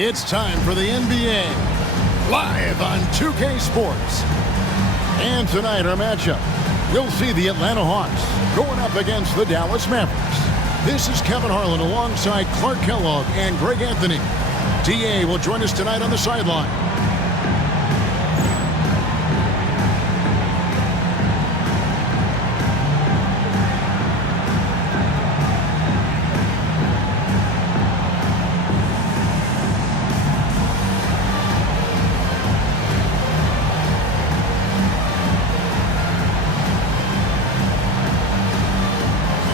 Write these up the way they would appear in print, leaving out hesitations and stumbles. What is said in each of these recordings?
It's time for the NBA, live on 2K Sports. And tonight, our matchup, we'll see the Atlanta Hawks going up against the Dallas Mavericks. This is Kevin Harlan alongside Clark Kellogg and Greg Anthony. DA will join us tonight on the sideline.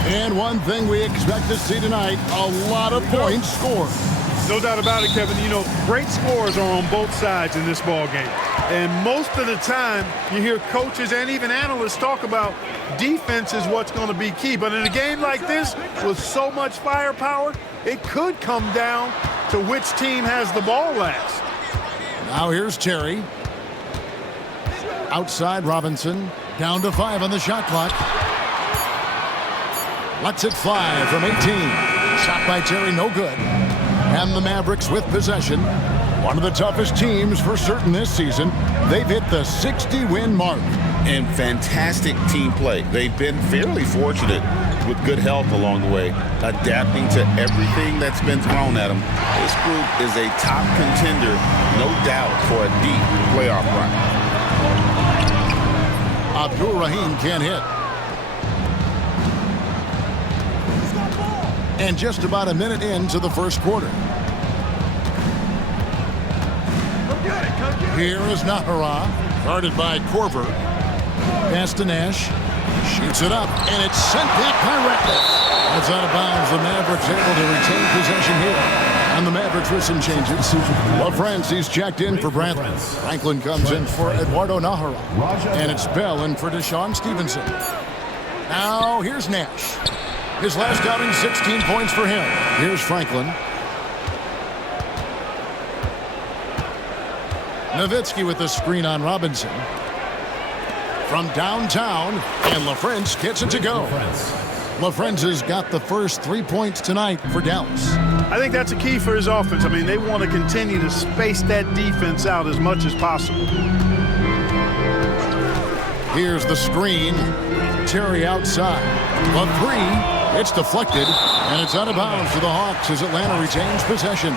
And one thing we expect to see tonight, a lot of points scored. No doubt about it, Kevin. You know, great scores are on both sides in this ball game. And most of the time, you hear coaches and even analysts talk about defense is what's going to be key. But in a game like this, with so much firepower, it could come down to which team has the ball last. Now here's Terry. Outside Robinson. Down to 5 on the shot clock. Lets it fly from 18. Shot by Terry, no good. And the Mavericks with possession. One of the toughest teams for certain this season. They've hit the 60-win mark. And fantastic team play. They've been fairly fortunate with good health along the way, adapting to everything that's been thrown at them. This group is a top contender, no doubt, for a deep playoff run. Abdul-Rahim can't hit. And just about a minute into the first quarter. Here is Nahara, guarded by Korver. Pass to Nash. Shoots it up, and it's sent back by Ratliff. That's out of bounds. The Mavericks able to retain possession here. And the Mavericks with some changes. LaFrancie's checked in for Bradley. Franklin comes in for Eduardo Nahara. And it's Bell in for Deshaun Stevenson. Now, here's Nash. His last outing, 16 points for him. Here's Franklin. Nowitzki with the screen on Robinson. From downtown, and LaFrance gets it to go. LaFrance has got the first 3 points tonight for Dallas. I think that's a key for his offense. I mean, they want to continue to space that defense out as much as possible. Here's the screen. Terry outside. A three. It's deflected, and it's out of bounds for the Hawks as Atlanta retains possession.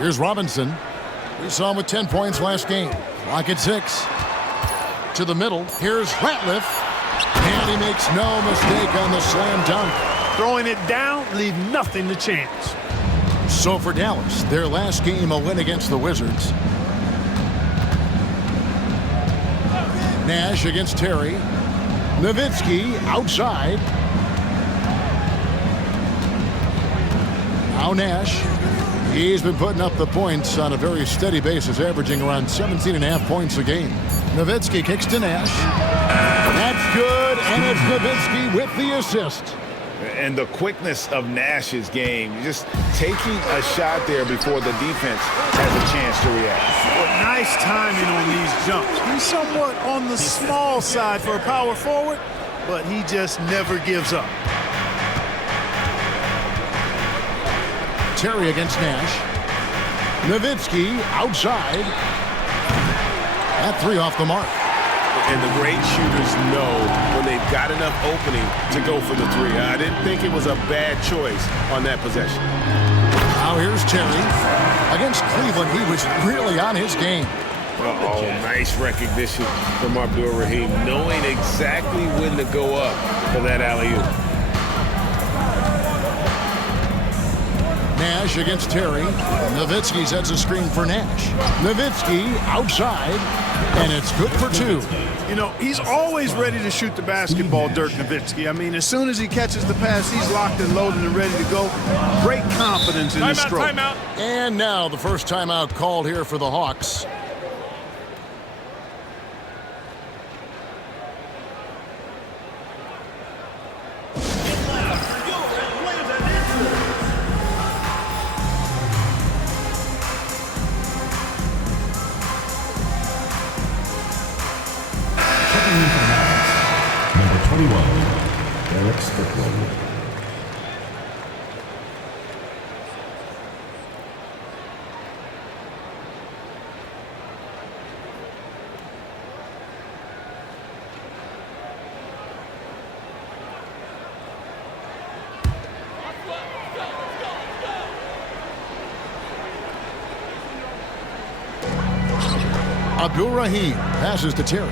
Here's Robinson. We saw him with 10 points last game. Clock at 6. To the middle. Here's Ratliff. And he makes no mistake on the slam dunk. Throwing it down, leave nothing to chance. So for Dallas, their last game a win against the Wizards. Nash against Terry. Nowitzki outside. Now Nash. He's been putting up the points on a very steady basis, averaging around 17.5 points a game. Nowitzki kicks to Nash. That's good, and it's Nowitzki with the assist. And the quickness of Nash's game, just taking a shot there before the defense has a chance to react. Well, nice timing on these jumps. He's somewhat on the small side for a power forward, but he just never gives up. Terry against Nash. Nowitzki outside. That three off the mark. And the great shooters know when they've got enough opening to go for the three. I didn't think it was a bad choice on that possession. Now here's Terry. Against Cleveland, he was really on his game. Oh, nice recognition from Abdul-Rahim, knowing exactly when to go up for that alley-oop. Nash against Terry. Nowitzki sets a screen for Nash. Nowitzki outside, and it's good for two. You know, he's always ready to shoot the basketball, Dirk Nowitzki. I mean, as soon as he catches the pass, he's locked and loaded and ready to go. Great confidence in his stroke. Timeout. And now the first timeout called here for the Hawks. Signing for the Mavericks, number 21, Derek Strickland. Abdul-Rahim passes to Terry.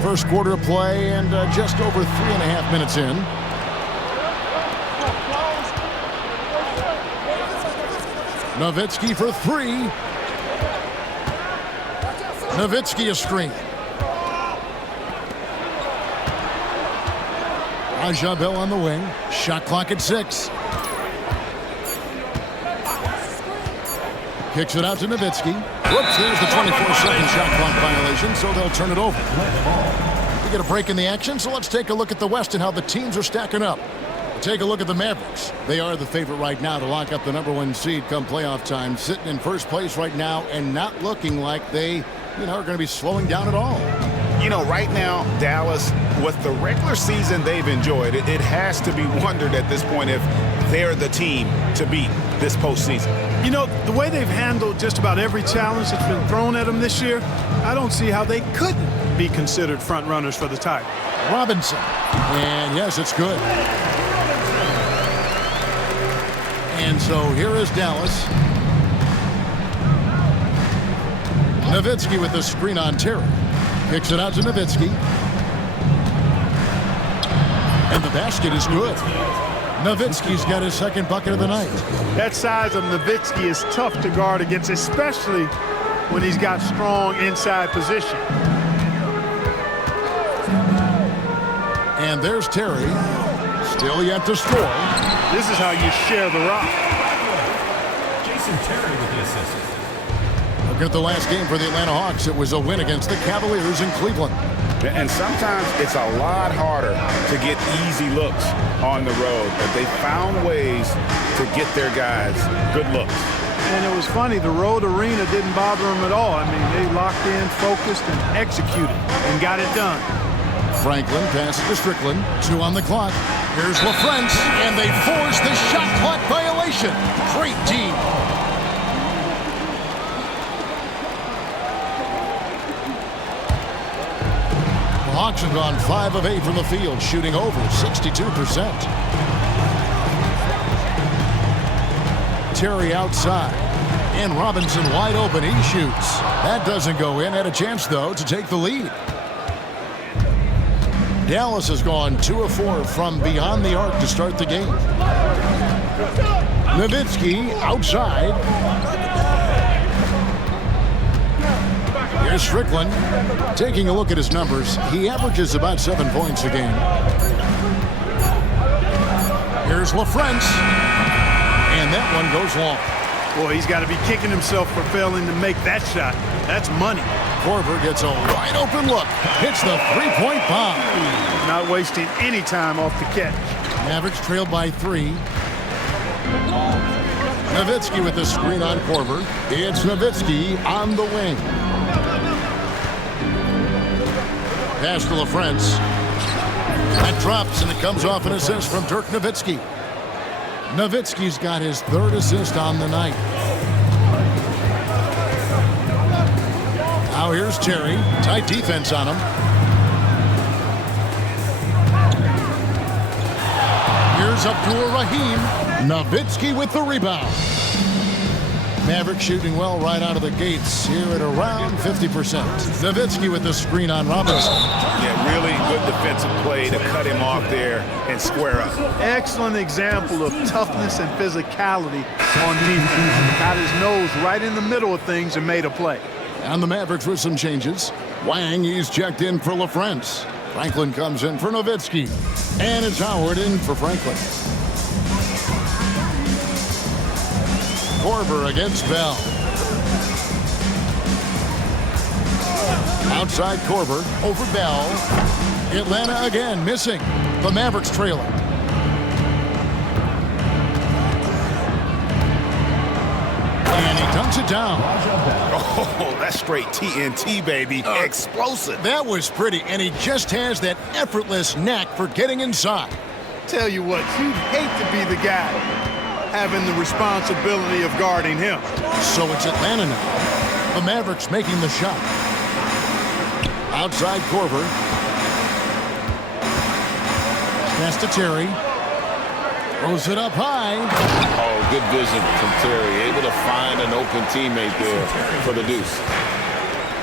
First quarter of play and just over 3.5 minutes in. Nowitzki for three. Nowitzki a screen. Ajabel on the wing. Shot clock at 6. Kicks it out to Nowitzki. Whoops, there's the 24-second shot clock violation, so they'll turn it over. We get a break in the action, so let's take a look at the West and how the teams are stacking up. Take a look at the Mavericks. They are the favorite right now to lock up the #1 seed come playoff time, sitting in first place right now and not looking like they, are going to be slowing down at all. Right now, Dallas, with the regular season they've enjoyed, it has to be wondered at this point if they're the team to beat this postseason. The way they've handled just about every challenge that's been thrown at them this year, I don't see how they couldn't be considered front runners for the title. Robinson. And yes, it's good. And so here is Dallas. Nowitzki with the screen on Terry. Kicks it out to Nowitzki. And the basket is good. Nowitzki's got his second bucket of the night. That size of Nowitzki is tough to guard against, especially when he's got strong inside position. And there's Terry. Still yet to score. This is how you share the rock. Jason Terry with the assist. Looking at the last game for the Atlanta Hawks, it was a win against the Cavaliers in Cleveland. And sometimes it's a lot harder to get easy looks on the road, but they found ways to get their guys good looks. And it was funny, the road arena didn't bother them at all. I mean, they locked in, focused, and executed, and got it done. Franklin passes to Strickland. 2 on the clock. Here's LaFrance, and they force the shot clock violation. Great team. The Hawks have gone 5 of 8 from the field, shooting over 62%. Terry outside, and Robinson wide open. He shoots. That doesn't go in. Had a chance, though, to take the lead. Dallas has gone 2 of 4 from beyond the arc to start the game. Nowitzki outside. Here's Strickland. Taking a look at his numbers, he averages about 7 points a game. Here's LaFrance. And that one goes long. Boy, he's got to be kicking himself for failing to make that shot. That's money. Korver gets a wide open look. Hits the three-point bomb. Not wasting any time off the catch. Mavericks trailed by 3. Nowitzki with the screen on Korver. It's Nowitzki on the wing. Pass to LaFrance. That drops, and it comes off an assist from Dirk Nowitzki. Nowitzki's got his 3rd assist on the night. Now here's Terry. Tight defense on him. Here's Abdul-Rahim. Nowitzki with the rebound. Mavericks shooting well right out of the gates here at around 50%. Nowitzki with the screen on Robinson. Yeah, really good defensive play to cut him off there and square up. Excellent example of toughness and physicality on defense. Got his nose right in the middle of things and made a play. And the Mavericks with some changes. Wang, he's checked in for LaFrance. Franklin comes in for Nowitzki. And it's Howard in for Franklin. Korver against Bell. Outside Korver, over Bell. Atlanta again missing. The Mavericks trailing. And he dunks it down. Oh, that's straight TNT, baby. Explosive. That was pretty, and he just has that effortless knack for getting inside. Tell you what, you'd hate to be the guy having the responsibility of guarding him. So it's Atlanta now. The Mavericks making the shot. Outside Korver. Pass to Terry. Throws it up high. Oh, good vision from Terry. Able to find an open teammate there for the deuce.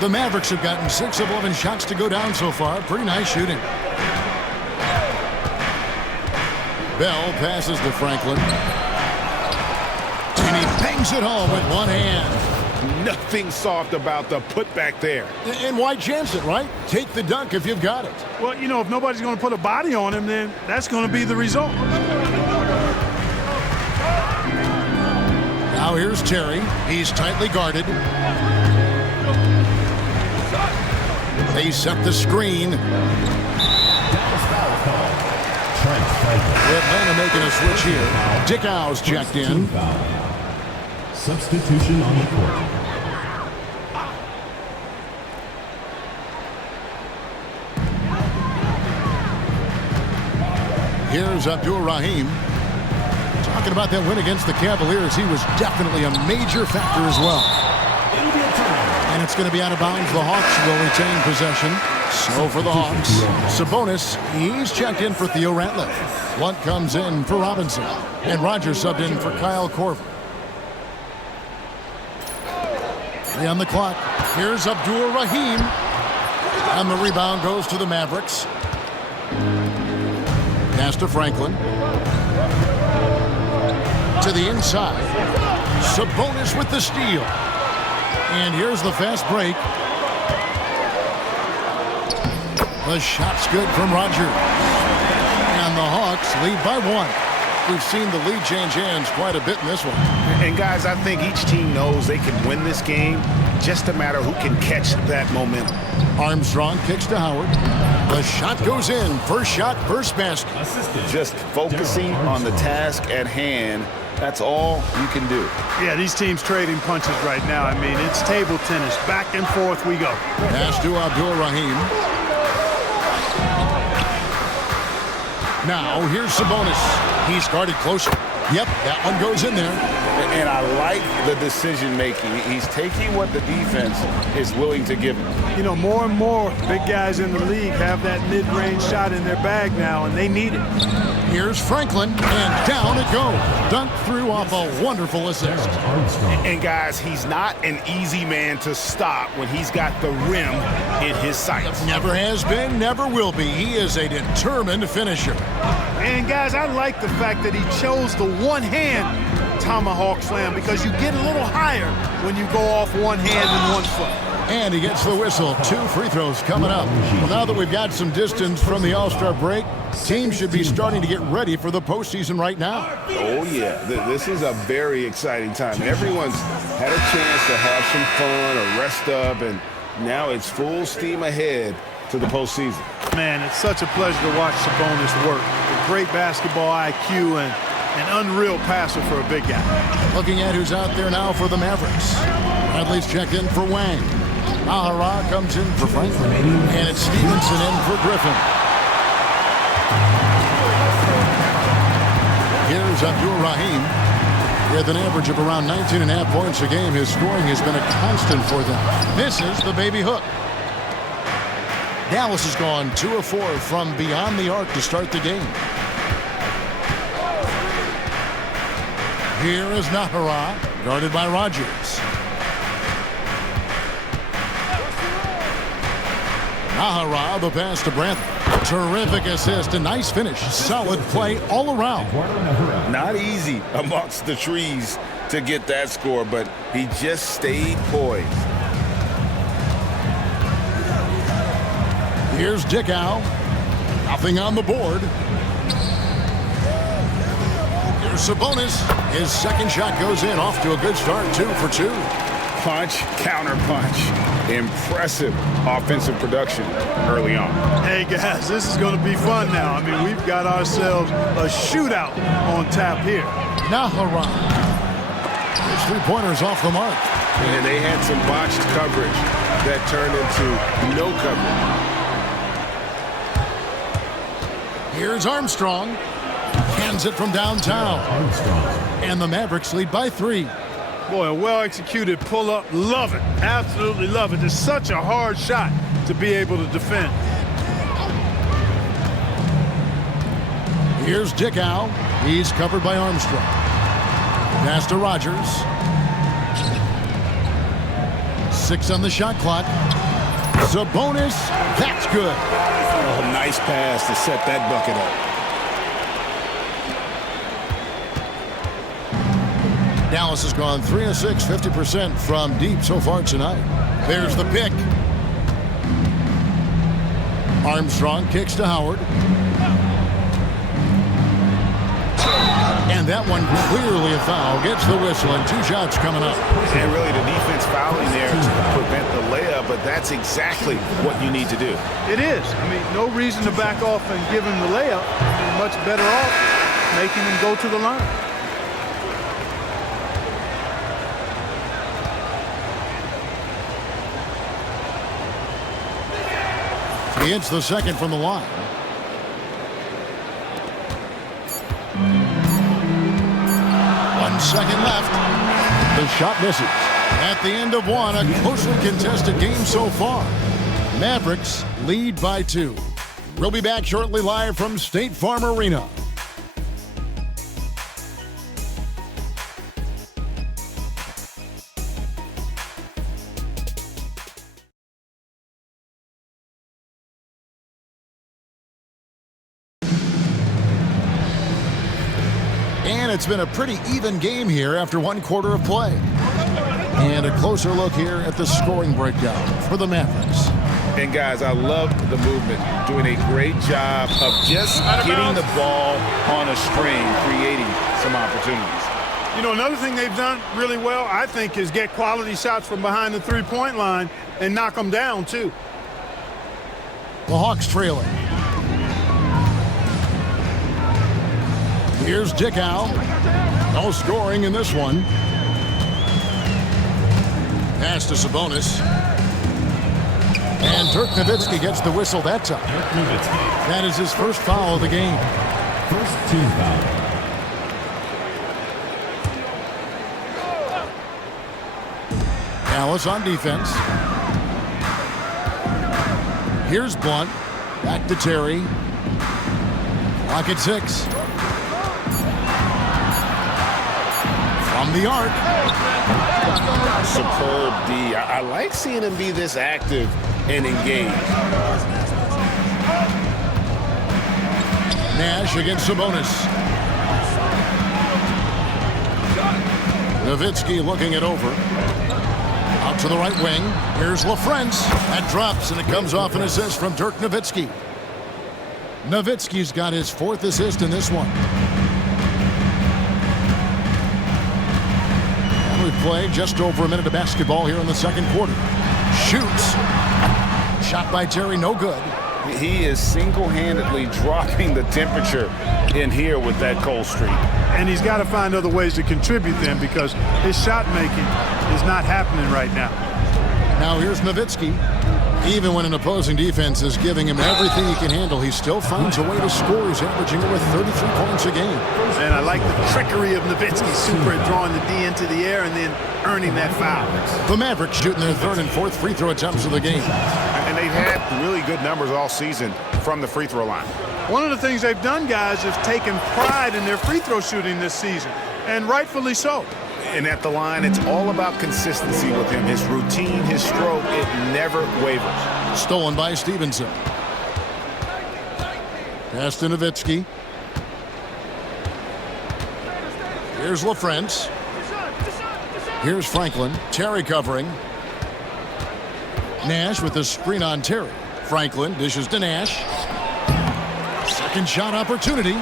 The Mavericks have gotten 6 of 11 shots to go down so far. Pretty nice shooting. Bell passes to Franklin. And he bangs it home with one hand. Nothing soft about the putback there. And why chance it, right? Take the dunk if you've got it. Well, you know, if nobody's going to put a body on him, then that's going to be the result. Now here's Terry. He's tightly guarded. They set the screen. Atlanta making a switch here. Dick Ow's checked in. Substitution on the court. Here's Abdul-Rahim. Talking about that win against the Cavaliers, he was definitely a major factor as well. And it's going to be out of bounds. The Hawks will retain possession. So for the Hawks, Sabonis, he's checked in for Theo Ratliff. Blunt comes in for Robinson. And Rogers subbed in for Kyle Korver. 3 on the clock. Here's Abdul-Rahim. And the rebound goes to the Mavericks. Pass to Franklin. To the inside. Sabonis with the steal. And here's the fast break. The shot's good from Rogers. And the Hawks lead by 1. We've seen the lead change hands quite a bit in this one. And guys, I think each team knows they can win this game. Just a matter who can catch that momentum. Armstrong kicks to Howard. The shot goes in. First shot, first basket. Just focusing on the task at hand. That's all you can do. Yeah, these teams trading punches right now. I mean, it's table tennis. Back and forth we go. Pass to Abdul-Rahim. Now, here's Sabonis. He's guarded closer. Yep, that one goes in there. And I like the decision-making. He's taking what the defense is willing to give him. You know, more and more big guys in the league have that mid-range shot in their bag now, and they need it. Here's Franklin, and down it goes. Dunked through off a wonderful assist. And guys, he's not an easy man to stop when he's got the rim in his sights. Never has been, never will be. He is a determined finisher. And guys, I like the fact that he chose the one-hand tomahawk slam because you get a little higher when you go off one hand and one foot. And he gets the whistle. 2 free throws coming up. Well, now that we've got some distance from the All-Star break, teams should be starting to get ready for the postseason right now. Oh, yeah. This is a very exciting time. Everyone's had a chance to have some fun or rest up, and now it's full steam ahead to the postseason. Man, it's such a pleasure to watch Sabonis work. A great basketball IQ and an unreal passer for a big guy. Looking at who's out there now for the Mavericks. Bradley's checked in for Wang. Mahara comes in for Franklin. And it's Stevenson in for Griffin. Here's Abdul-Rahim. With an average of around 19.5 points a game, his scoring has been a constant for them. This is the baby hook. Dallas has gone 2 of 4 from beyond the arc to start the game. Here is Nahara, guarded by Rogers. Nahara, the pass to Brantley. Terrific assist, a nice finish. Solid play all around. Not easy amongst the trees to get that score, but he just stayed poised. Here's Dickow. Nothing on the board. Here's Sabonis. His second shot goes in. Off to a good start. 2 for 2. Punch, counter punch. Impressive offensive production early on. Hey, guys, this is going to be fun now. I mean, we've got ourselves a shootout on tap here. Nahara. His three-pointers off the mark. And they had some botched coverage that turned into no coverage. Here's Armstrong. Hands it from downtown. And the Mavericks lead by 3. Boy, a well-executed pull-up. Love it. Absolutely love it. It's such a hard shot to be able to defend. Here's Dickow. He's covered by Armstrong. Pass to Rogers. 6 on the shot clock. Sabonis. That's good. Oh, nice pass to set that bucket up. Dallas has gone 3 of 6, 50% from deep so far tonight. There's the pick. Armstrong kicks to Howard. And that one clearly a foul. Gets the whistle and 2 shots coming up. And really the defense fouling there to prevent the layup, but that's exactly what you need to do. It is. I mean, no reason to back off and give him the layup. You're much better off making him go to the line. He hits the second from the line. One second left. The shot misses. At the end of one, a closely contested game so far. Mavericks lead by 2. We'll be back shortly live from State Farm Arena. And it's been a pretty even game here after 1 quarter of play. And a closer look here at the scoring breakdown for the Mavericks. And guys, I love the movement, doing a great job of just getting the ball on a string, creating some opportunities. You know, another thing they've done really well, I think, is get quality shots from behind the three-point line and knock them down, too. The Hawks trailing. Here's Dickow. No scoring in this one. Pass to Sabonis. And Dirk Nowitzki gets the whistle that time. That is his first foul of the game. First team foul. Dallas on defense. Here's Blunt. Back to Terry. Clock at 6. From the arc. Superb D. I like seeing him be this active and engaged. Nash against Sabonis. Nowitzki looking it over. Out to the right wing. Here's LaFrentz. That drops, and it comes off an assist from Dirk Nowitzki. Nowitzki's got his 4th assist in this one. And we've played just over a minute of basketball here in the second quarter. Shoots. Shot by Terry, no good. He is single-handedly dropping the temperature in here with that cold streak. And he's got to find other ways to contribute then, because his shot making is not happening right now. Now here's Nowitzki. Even when an opposing defense is giving him everything he can handle, he still finds a way to score. He's averaging over 33 points a game. And I like the trickery of Nowitzki, super at drawing the D into the air and then earning that foul. The Mavericks shooting their 3rd and 4th free throw attempts of the game. And they've had really good numbers all season from the free throw line. One of the things they've done, guys, is taken pride in their free throw shooting this season, and rightfully so. And at the line, it's all about consistency with him. His routine, his stroke, it never wavers. Stolen by Stevenson. Pass to Nowitzki. Here's LaFrentz. Here's Franklin. Terry covering. Nash with the screen on Terry. Franklin dishes to Nash. Second shot opportunity.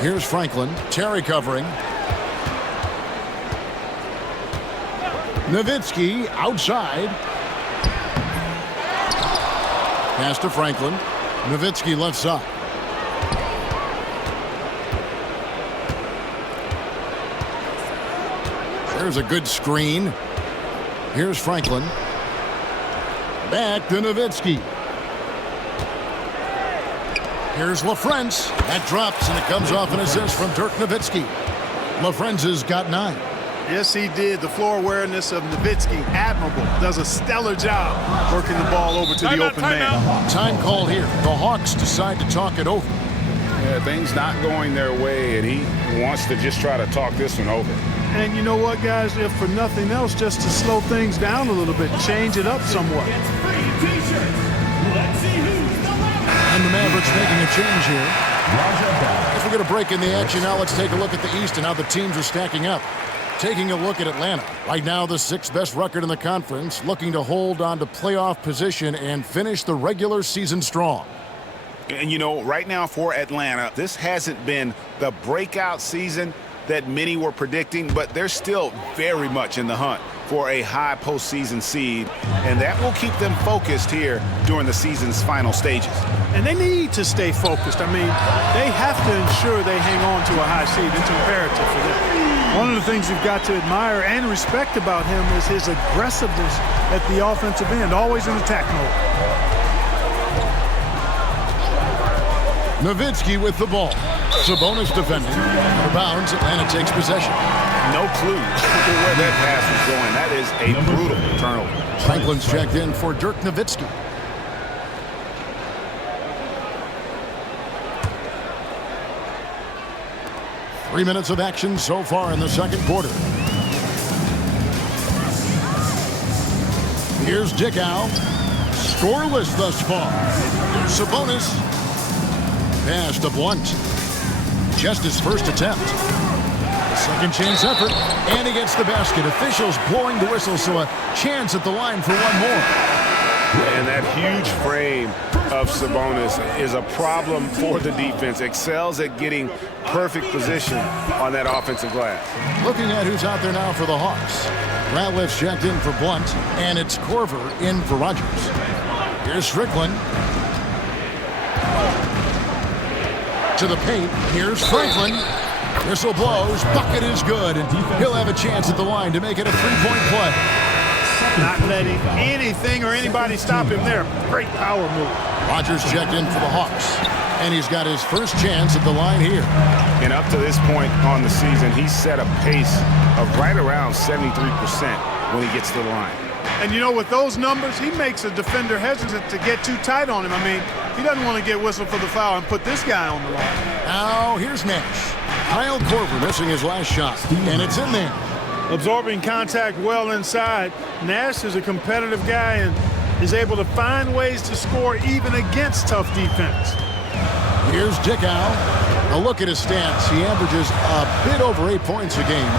Here's Franklin. Terry covering. Nowitzki outside. Pass to Franklin. Nowitzki left side. There's a good screen. Here's Franklin. Back to Nowitzki. Here's LaFrentz. That drops, and it comes off an assist from Dirk Nowitzki. LaFrentz has got 9. Yes, he did. The floor awareness of Nowitzki, admirable. Does a stellar job working the ball over to the open man. Time called here. The Hawks decide to talk it over. Yeah, things not going their way, and he wants to just try to talk this one over. And you know what, guys? If for nothing else, just to slow things down a little bit, change it up somewhat. And the Mavericks making a change here. If we're going to break in the action now, let's take a look at the East and how the teams are stacking up. Taking a look at Atlanta. Right now, the 6th best record in the conference, looking to hold on to playoff position and finish the regular season strong. And, you know, right now for Atlanta, this hasn't been the breakout season that many were predicting, but they're still very much in the hunt for a high postseason seed, and that will keep them focused here during the season's final stages. And they need to stay focused. I mean, they have to ensure they hang on to a high seed. It's imperative for them. One of the things you've got to admire and respect about him is his aggressiveness at the offensive end, always in attack mode. Nowitzki with the ball. Sabonis defending. Out of bounds, Atlanta takes possession. No clue where that pass was going. That is a brutal turnover. Franklin's checked in for Dirk Nowitzki. Three minutes of action so far in the second quarter. Here's Dickow. Scoreless thus far. Here's Sabonis. Pass to Blunt. Just his first attempt. Second chance effort, and he gets the basket. Officials blowing the whistle, so a chance at the line for one more. And that huge frame of Sabonis is a problem for the defense. Excels at getting perfect position on that offensive glass. Looking at who's out there now for the Hawks. Ratliff's checked in for Blunt, and it's Korver in for Rogers. Here's Strickland. To the paint. Here's Franklin. Whistle blows. Bucket is good, and he'll have a chance at the line to make it a three-point play. Not letting anything or anybody stop him there. Great power move. Rogers checked in for the Hawks, and he's got his first chance at the line here. And up to this point on the season, he's set a pace of right around 73% when he gets to the line. And you know, with those numbers, he makes a defender hesitant to get too tight on him. I mean, he doesn't want to get whistled for the foul and put this guy on the line. Now, here's Nash. Kyle Korver missing his last shot, and it's in there. Absorbing contact well inside. Nash is a competitive guy and is able to find ways to score even against tough defense. Here's Dickow. A look at his stats. He averages a bit over 8 points a game.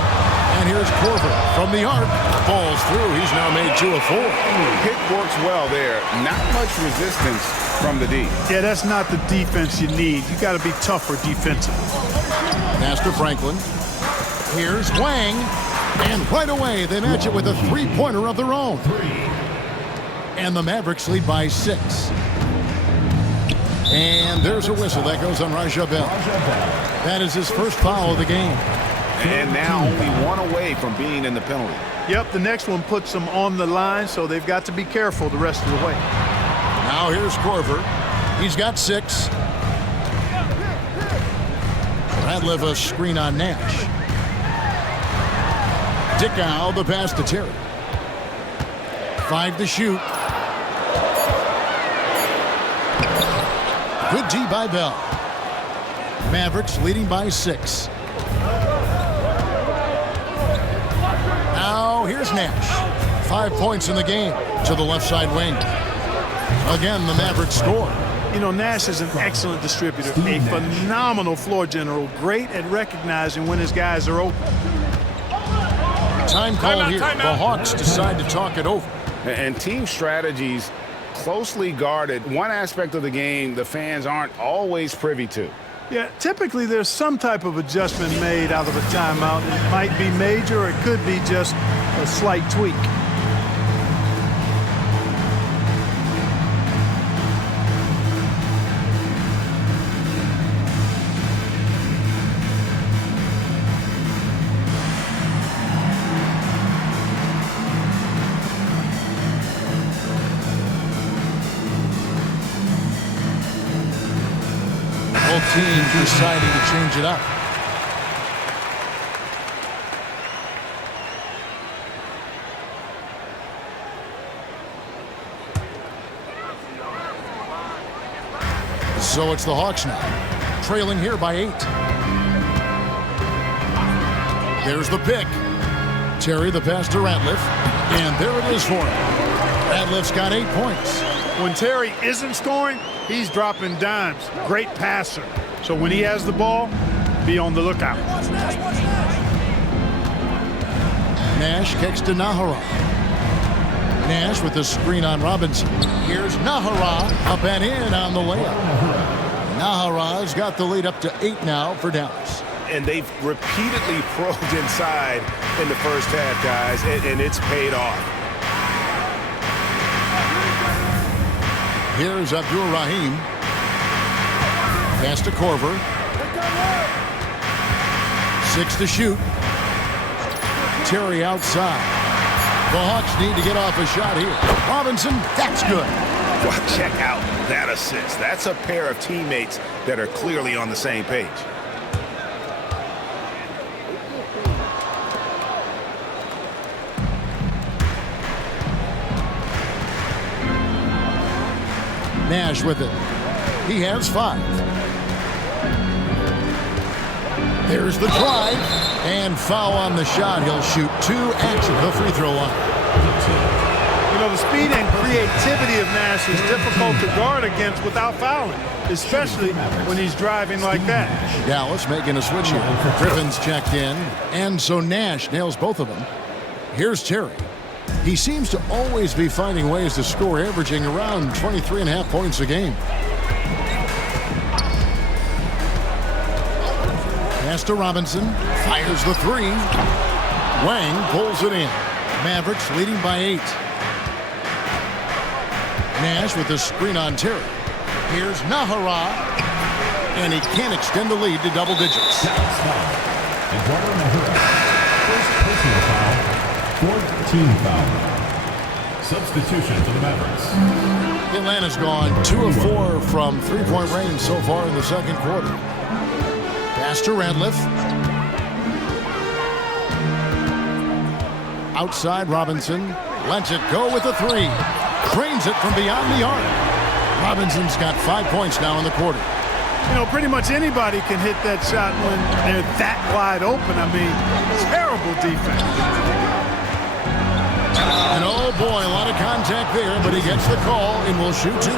And here's Korver from the arc. Falls through. He's now made 2 of 4. Hit works well there. Not much resistance from the D. Yeah, that's not the defense you need. You got to be tougher defensively. Pass to Franklin. Here's Wang. And right away, they match it with a three-pointer of their own. And the Mavericks lead by 6. And there's a whistle that goes on Raja Bell. That is his first foul of the game. And now only one away from being in the penalty. Yep, the next one puts them on the line, so they've got to be careful the rest of the way. Now here's Korver. He's got 6. Ratliff a screen on Nash. Dickow, the pass to Terry. 5 to shoot. Good D by Bell. Mavericks leading by 6. Now here's Nash. 5 points in the game to the left side wing. Again, the Mavericks score. You know, Nash is an excellent distributor, a phenomenal floor general, great at recognizing when his guys are open. Time called here. The Hawks decide to talk it over. And team strategies closely guarded. One aspect of the game the fans aren't always privy to. Yeah, typically there's some type of adjustment made out of a timeout. It might be major or it could be just a slight tweak. team deciding to change it up. So it's the Hawks now, trailing here by 8. There's the pick. Terry the pass to Ratliff, and there it is for him. Ratliff's got 8 points. When Terry isn't scoring, he's dropping dimes. Great passer. So when he has the ball, be on the lookout. Nash kicks to Nahara. Nash with the screen on Robinson. Here's Nahara up and in on the layup. Nahara's got the lead up to 8 now for Dallas. And they've repeatedly probed inside in the first half, guys, and it's paid off. Here's Abdul-Rahim. Pass to Korver. 6 to shoot. Terry outside. The Hawks need to get off a shot here. Robinson, that's good. Well, check out that assist. That's a pair of teammates that are clearly on the same page. Nash with it. He has 5. There's the drive. And foul on the shot. He'll shoot 2 at the free throw line. You know, the speed and creativity of Nash is difficult to guard against without fouling, especially when he's driving like that. Dallas making a switch here. Griffin's checked in. And so Nash nails both of them. Here's Terry. He seems to always be finding ways to score, averaging around 23.5 points a game. Pass to Robinson. Fires the 3. Wang pulls it in. Mavericks leading by 8. Nash with the screen on Terry. Here's Nahara. And he can't extend the lead to double digits. Eduardo Nahara. First personal foul. 4th team foul. Substitution for the Mavericks. Atlanta's gone 2 of 4 from three-point range so far in the second quarter. Pass to Ratliff. Outside Robinson. Lets it go with a 3. Drains it from beyond the arc. Robinson's got 5 points now in the quarter. You know, pretty much anybody can hit that shot when they're that wide open. I mean, terrible defense. And oh boy, a lot of contact there, but he gets the call and will shoot 2.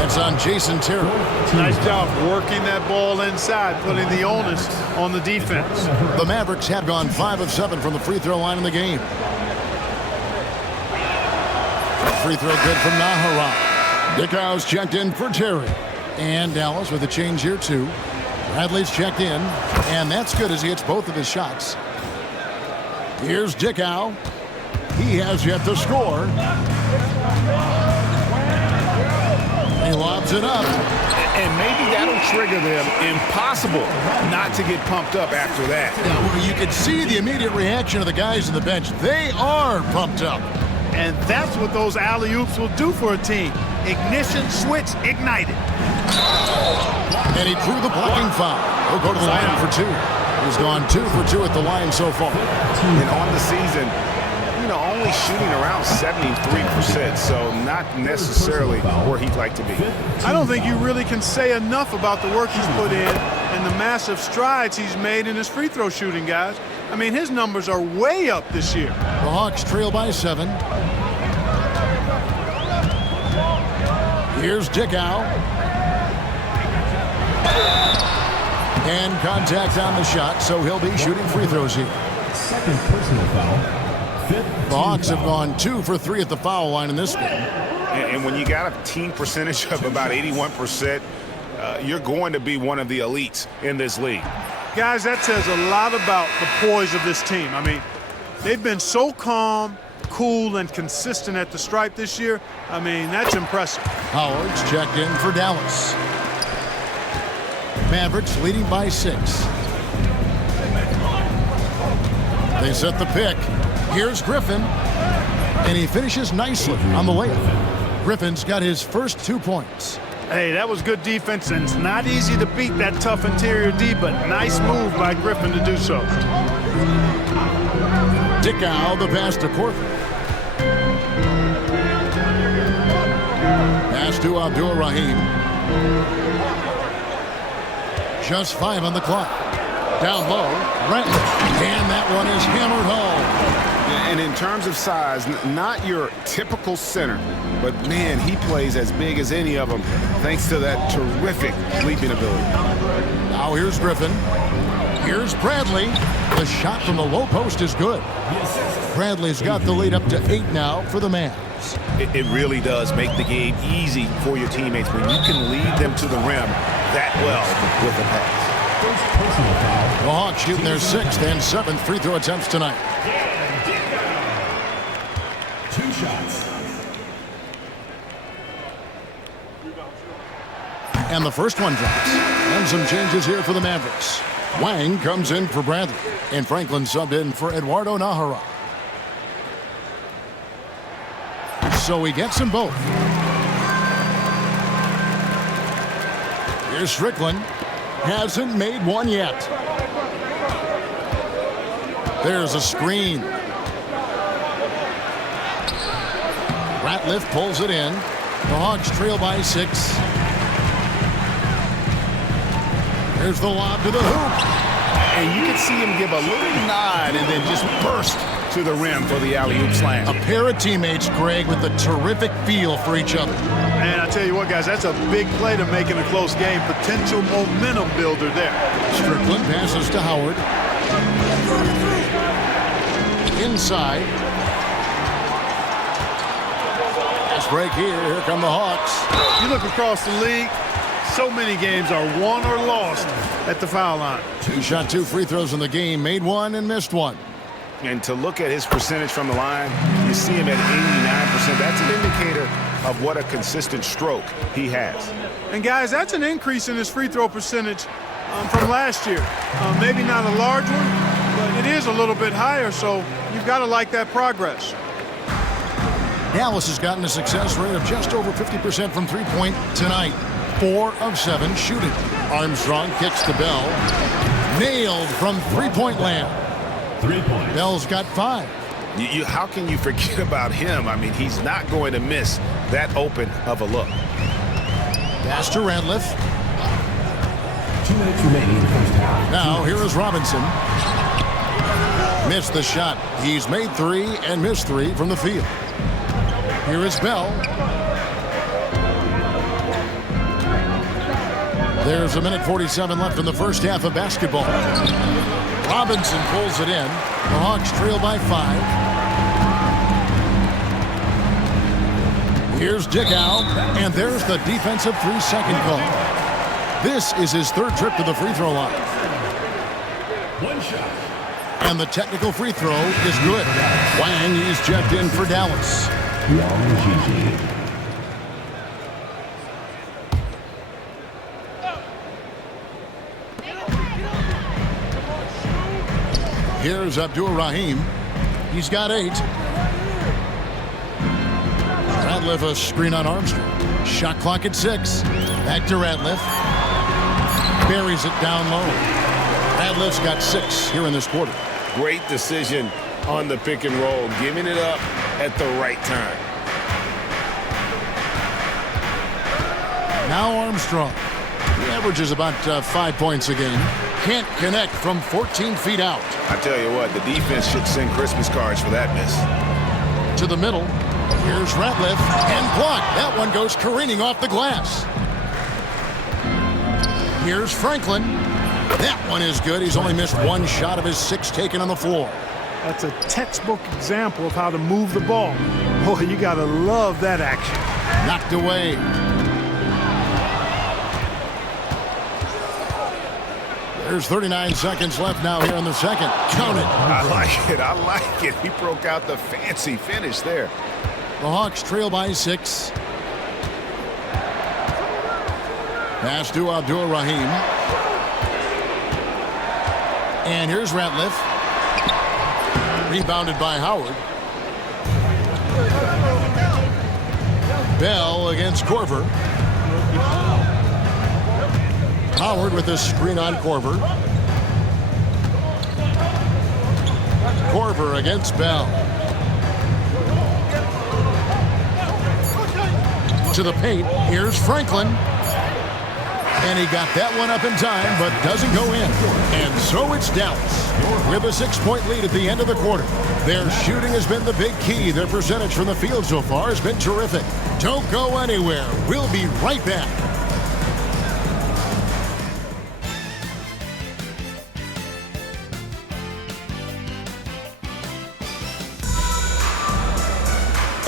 That's on Jason Terry. Nice job working that ball inside, putting the onus on the defense. The Mavericks have gone 5 of 7 from the free throw line in the game. Free throw good from Nahara. Dickau's checked in for Terry. And Dallas with a change here too. Bradley's checked in, and that's good as he hits both of his shots. Here's Dickau. He has yet to score. He lobs it up. And maybe that'll trigger them. Impossible not to get pumped up after that. Now, you can see the immediate reaction of the guys on the bench. They are pumped up. And that's what those alley-oops will do for a team. Ignition, switch, ignited. And he drew the blocking foul. He'll go to the line for 2. He's gone 2 for 2 at the line so far. And on the season, you know, only shooting around 73%, so not necessarily where he'd like to be. I don't think you really can say enough about the work he's put in and the massive strides he's made in his free throw shooting, guys. I mean, his numbers are way up this year. The Hawks trail by 7. Here's Dickau. And contact on the shot, so he'll be shooting free throws here. Second personal foul. Fifth The Hawks have gone 2 for 3 at the foul line in this game. And when you got a team percentage of about 81%, you're going to be one of the elites in this league. Guys, that says a lot about the poise of this team. I mean, they've been so calm, cool, and consistent at the stripe this year. I mean, that's impressive. Howard's checked in for Dallas. Mavericks leading by 6. They set the pick. Here's Griffin. And he finishes nicely on the layup. Griffin's got his first 2 points. Hey, that was good defense, and it's not easy to beat that tough interior D, but nice move by Griffin to do so. Dickow, the pass to Corver. Pass to Abdul-Rahim. Just 5 on the clock. Down low, Ratliff, and that one is hammered home. And in terms of size, not your typical center, but man, he plays as big as any of them thanks to that terrific leaping ability. Now here's Griffin. Here's Bradley. The shot from the low post is good. Bradley's got the lead up to 8 now for the Mavs. It really does make the game easy for your teammates when you can lead them to the rim that well with a pass. The Hawks shooting their 6th and 7th free throw attempts tonight. 2 shots. And the first one drops. And some changes here for the Mavericks. Wang comes in for Bradley. And Franklin subbed in for Eduardo Nahara. So he gets them both. Here's Strickland. Hasn't made one yet. There's a screen. Ratliff pulls it in. The Hawks trail by 6. There's the lob to the hoop. And you can see him give a little nod and then just burst to the rim for the alley-oop slam. A pair of teammates, Greg, with a terrific feel for each other. And I tell you what, guys, that's a big play to make in a close game. Potential momentum builder there. Strickland passes to Howard. Inside. Fast break here. Here come the Hawks. You look across the league, so many games are won or lost at the foul line. He shot 2 free throws in the game, made 1 and missed 1. And to look at his percentage from the line, you see him at 89%. That's an indicator of what a consistent stroke he has. And guys, that's an increase in his free throw percentage from last year. Maybe not a large one, but it is a little bit higher, so you've got to like that progress. Dallas has gotten a success rate of just over 50% from three-point tonight. 4 of 7 shooting. Armstrong kicks to Bell. Nailed from three-point land. 3 points. Bell's got 5. How can you forget about him? I mean, he's not going to miss that open of a look. Pass to Ratliff. 2 minutes remaining in the first half. Now here is Robinson. Missed the shot. He's made 3 and missed 3 from the field. Here is Bell. There's 1:47 left in the first half of basketball. Robinson pulls it in. The Hawks trail by 5. Here's Dickow, and there's the defensive 3-second call. This is his 3rd trip to the free throw line. 1 shot. And the technical free throw is good. Wang is checked in for Dallas. Long Gigi. Here's Abdul-Rahim. He's got 8. Ratliff a screen on Armstrong. Shot clock at 6. Back to Ratliff. Buries it down low. Ratliff's got 6 here in this quarter. Great decision on the pick and roll, giving it up at the right time. Now Armstrong. He averages about 5 points a game. Can't connect from 14 feet out. I tell you what, the defense should send Christmas cards for that miss. To the middle. Here's Ratliff. And blocked. That one goes careening off the glass. Here's Franklin. That one is good. He's only missed 1 shot of his 6 taken on the floor. That's a textbook example of how to move the ball. Boy, you got to love that action. Knocked away. There's 39 seconds left now here in the second. Count it. I like it. I like it. He broke out the fancy finish there. The Hawks trail by 6. Pass to Abdul-Rahim. And here's Ratliff. Rebounded by Howard. Bell against Corver. Howard with the screen on Korver. Korver against Bell. To the paint. Here's Franklin. And he got that one up in time, but doesn't go in. And so it's Dallas with a 6-point lead at the end of the quarter. Their shooting has been the big key. Their percentage from the field so far has been terrific. Don't go anywhere. We'll be right back.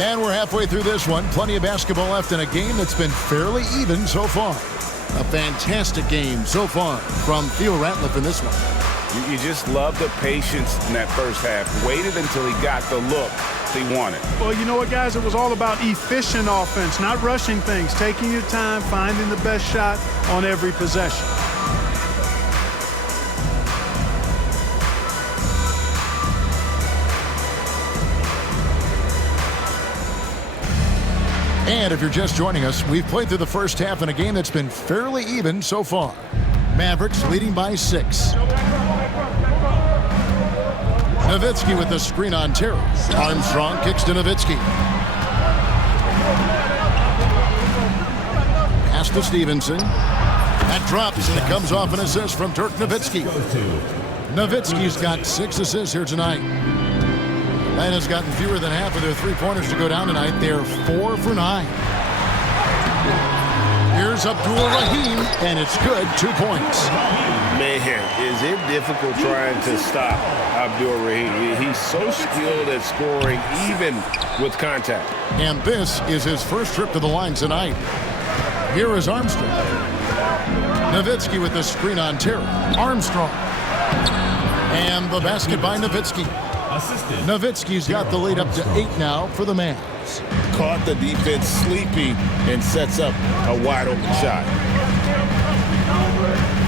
And we're halfway through this one. Plenty of basketball left in a game that's been fairly even so far. A fantastic game so far from Theo Ratliff in this one. You just love the patience in that first half. Waited until he got the look he wanted. Well, you know what, guys? It was all about efficient offense, not rushing things, taking your time, finding the best shot on every possession. And if you're just joining us, we've played through the first half in a game that's been fairly even so far. Mavericks leading by 6. Nowitzki with the screen on Terry. Armstrong kicks to Nowitzki. Pass to Stevenson. That drops, and it comes off an assist from Dirk Nowitzki. Nowitzki's got 6 assists here tonight. Atlanta's gotten fewer than half of their three-pointers to go down tonight. They're 4 for 9. Here's Abdul-Rahim, and it's good. 2 points. Man, is it difficult trying to stop Abdul-Rahim? He's so skilled at scoring, even with contact. And this is his first trip to the line tonight. Here is Armstrong. Nowitzki with the screen on Terry. Armstrong. And the basket by Nowitzki. Nowitzki's got the lead up to 8 now for the Mavs. Caught the defense sleeping and sets up a wide open shot.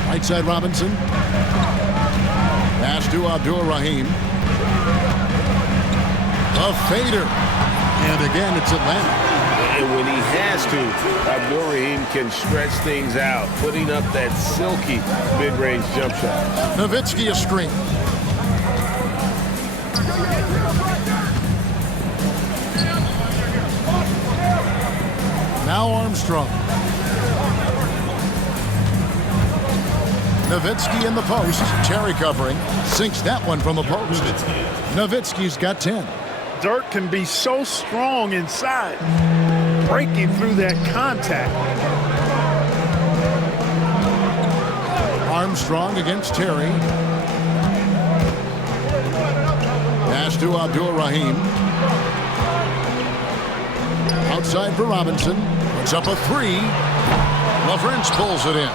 Right side Robinson. Pass to Abdul-Rahim. A fader. And again, it's Atlanta. And when he has to, Abdul-Rahim can stretch things out, putting up that silky mid-range jump shot. Nowitzki a screen. Now Armstrong. Nowitzki in the post. Terry covering. Sinks that one from the post. Nowitzki's got 10. Dirk can be so strong inside, breaking through that contact. Armstrong against Terry. Pass to Abdul-Rahim. Outside for Robinson. Puts up a 3. LaFrentz pulls it in.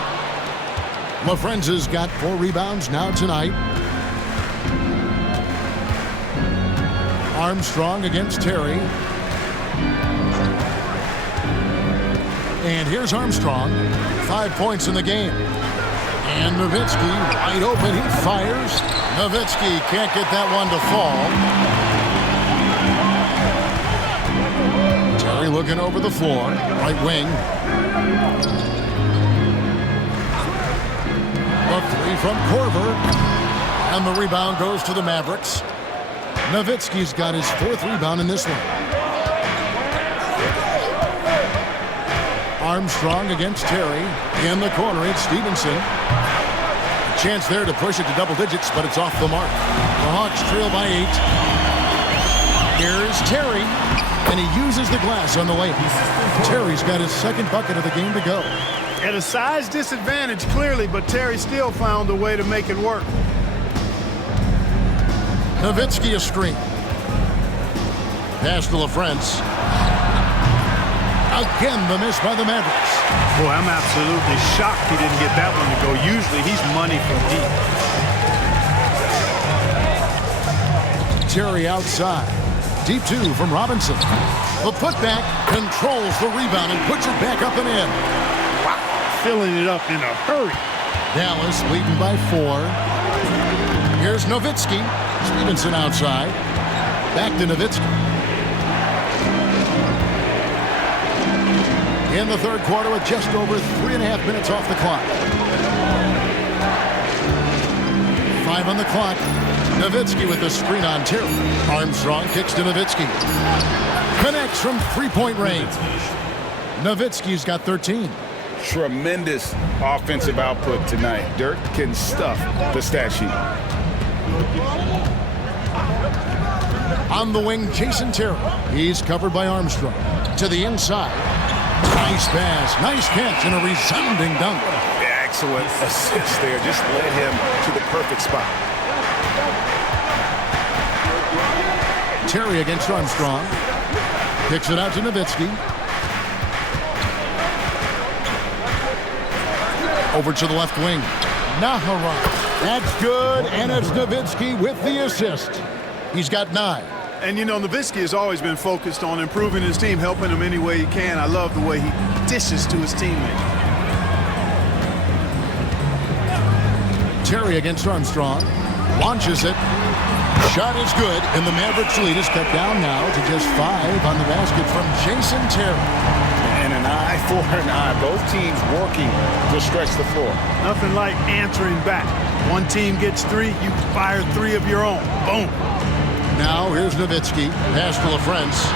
LaFrentz has got 4 rebounds now tonight. Armstrong against Terry. And here's Armstrong. 5 points in the game. And Nowitzki wide open. He fires. Nowitzki can't get that one to fall. Terry looking over the floor. Right wing. The 3 from Korver. And the rebound goes to the Mavericks. Nowitzki's got his 4th rebound in this one. Armstrong against Terry. In the corner, it's Stevenson. A chance there to push it to double digits, but it's off the mark. The Hawks trail by 8. Here's Terry. And he uses the glass on the way. Terry's got his 2nd bucket of the game to go. At a size disadvantage, clearly, but Terry still found a way to make it work. Nowitzki a screen. Pass to LaFrentz. Again, the miss by the Mavericks. Boy, I'm absolutely shocked he didn't get that one to go. Usually, he's money from deep. Terry outside. Deep 2 from Robinson. The putback controls the rebound and puts it back up and in. Wow, filling it up in a hurry. Dallas leading by 4. Here's Nowitzki. Stevenson outside. Back to Nowitzki. in the third quarter with just over 3.5 minutes off the clock. 5 on the clock. Nowitzki with the screen on Terry. Armstrong kicks to Nowitzki. Connects from three-point range. Nowitzki's got 13. Tremendous offensive output tonight. Dirk can stuff the stat sheet. On the wing, Jason Terry. He's covered by Armstrong. To the inside. Nice pass, nice catch, and a resounding dunk. Excellent assist there. Just led him to the perfect spot. Terry against Armstrong. Kicks it out to Nowitzki. Over to the left wing. Nahara. That's good, and it's Nowitzki with the assist. He's got 9. And, you know, Nowitzki has always been focused on improving his team, helping him any way he can. I love the way he dishes to his teammates. Terry against Armstrong. Launches it. Shot is good, and the Mavericks lead is cut down now to just 5 on the basket from Jason Terry. And an eye for an eye. Both teams working to stretch the floor. Nothing like answering back. One team gets 3, you fire 3 of your own. Boom. Now here's Nowitzki. Pass to LaFrance.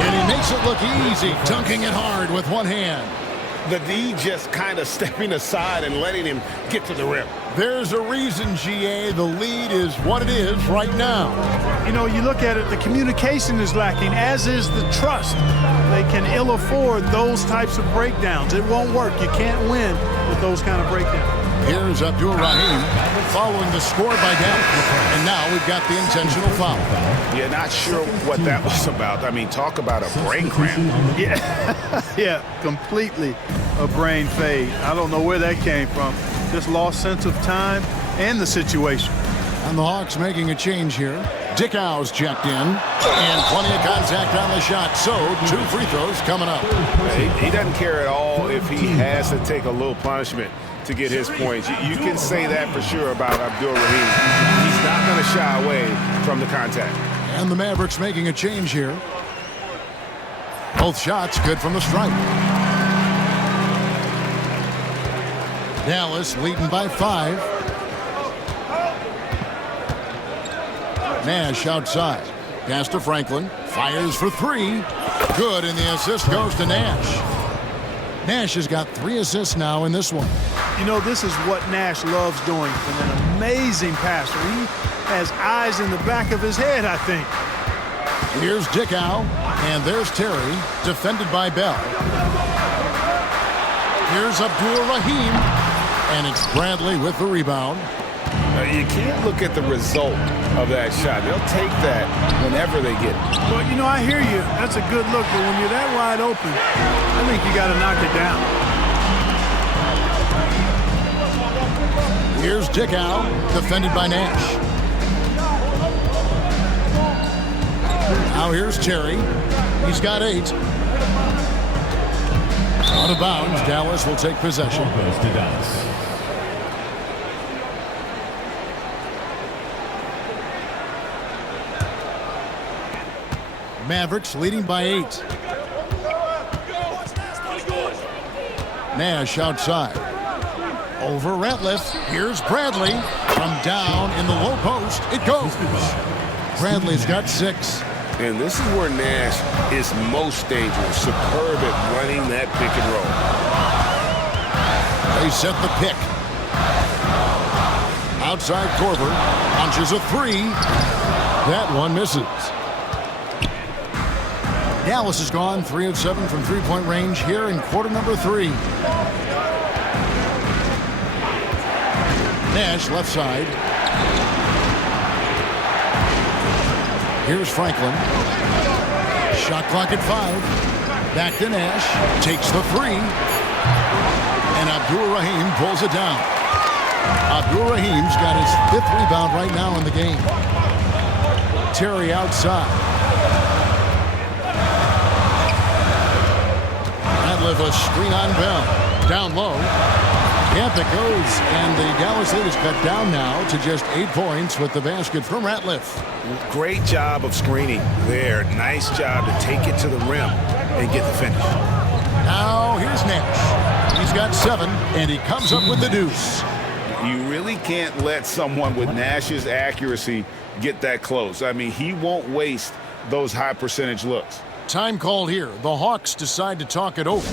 And he makes it look easy, dunking it hard with one hand. The D just kind of stepping aside and letting him get to the rim. There's a reason, GA, the lead is what it is right now. You know, you look at it, the communication is lacking, as is the trust. They can ill afford those types of breakdowns. It won't work. You can't win with those kind of breakdowns. Here's Abdul-Rahim following the score by Dallas. And now we've got the intentional foul. Yeah, not sure what that was about. I mean, talk about a brain cramp. Yeah, yeah, completely a brain fade. I don't know where that came from. Just lost sense of time and the situation. And the Hawks making a change here. Dickau's checked in. And plenty of contact on the shot. So, 2 free throws coming up. He doesn't care at all if he has to take a little punishment to get his points. You can say that for sure about Abdul-Rahim. He's not going to shy away from the contact. And the Mavericks making a change here. Both shots good from the stripe. Dallas leading by 5. Nash outside. Pass to Franklin. Fires for 3. Good, and the assist goes to Nash. Nash has got 3 assists now in this one. You know, this is what Nash loves doing. And an amazing passer. He has eyes in the back of his head, I think. Here's Dickau, and there's Terry, defended by Bell. Here's Abdul-Rahim, and it's Bradley with the rebound. You can't look at the result of that shot. They'll take that whenever they get it. Well, you know, I hear you. That's a good look, but when you're that wide open, I think you got to knock it down. Here's Dickau, defended by Nash. Now here's Terry. He's got 8. Out of bounds, Dallas will take possession. Goes to Dallas. Mavericks leading by 8. Nash outside. Over Ratliff. Here's Bradley. From down in the low post. It goes. Bradley's got 6. And this is where Nash is most dangerous. Superb at running that pick and roll. They set the pick. Outside Korver. Launches a 3. That one misses. Dallas has gone 3 of 7 from three-point range here in quarter number 3. Nash left side. Here's Franklin. Shot clock at 5. Back to Nash. Takes the 3. And Abdul-Rahim pulls it down. Abdul-Rahim's got his 5th rebound right now in the game. Terry outside. Ratliff a screen on Bell. Down low. Yep, it goes. And the Dallas lead is cut down now to just 8 points with the basket from Ratliff. Great job of screening there. Nice job to take it to the rim and get the finish. Now here's Nash. He's got 7, and he comes up with the deuce. You really can't let someone with Nash's accuracy get that close. I mean, he won't waste those high percentage looks. Time called here. The Hawks decide to talk it over.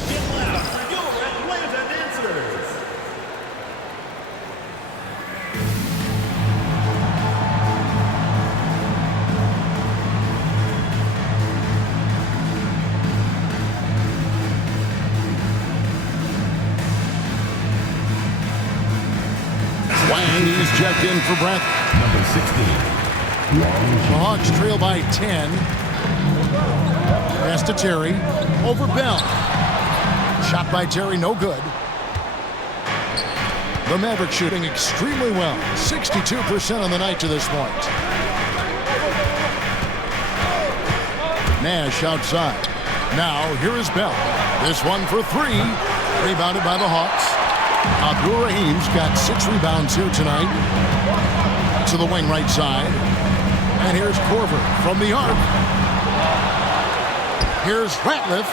Wang is checked in for breath. Number 16. The Hawks trail by 10. Pass to Terry. Over Bell. Shot by Terry, no good. The Mavericks shooting extremely well. 62% on the night to this point. Nash outside. Now here is Bell. This one for 3. Rebounded by the Hawks. Abdul Rahim's got 6 rebounds here tonight. To the wing right side. And here's Korver from the arc. Here's Ratliff.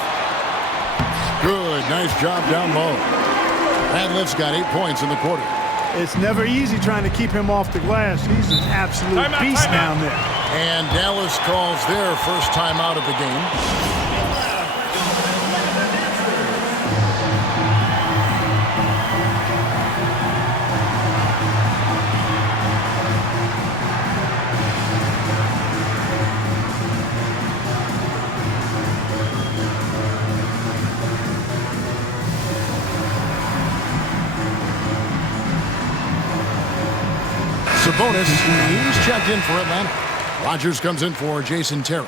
Good, nice job down low. Ratliff's got 8 points in the quarter. It's never easy trying to keep him off the glass. He's an absolute beast down there. And Dallas calls their first time out of the game. Sabonis, he's checked in for Atlanta. Rogers comes in for Jason Terry.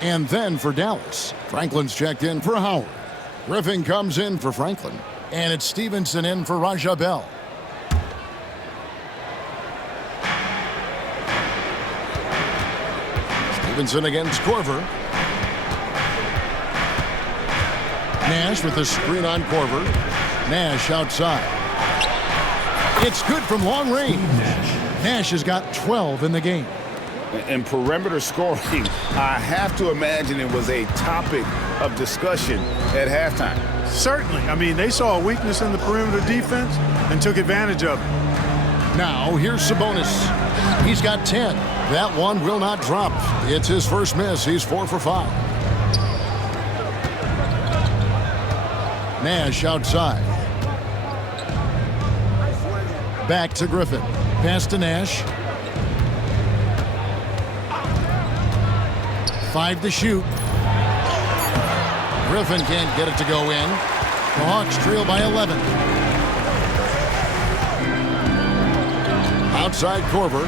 And then for Dallas, Franklin's checked in for Howard. Griffin comes in for Franklin. And it's Stevenson in for Raja Bell. Stevenson against Korver. Nash with the screen on Korver. Nash outside. It's good from long range. Nash has got 12 in the game. And perimeter scoring, I have to imagine it was a topic of discussion at halftime. Certainly. I mean, they saw a weakness in the perimeter defense and took advantage of it. Now, here's Sabonis. He's got 10. That one will not drop. It's his first miss. He's 4 for 5. Nash outside. Back to Griffin. Pass to Nash. 5 to shoot. Griffin can't get it to go in. The Hawks trail by 11. Outside Korver.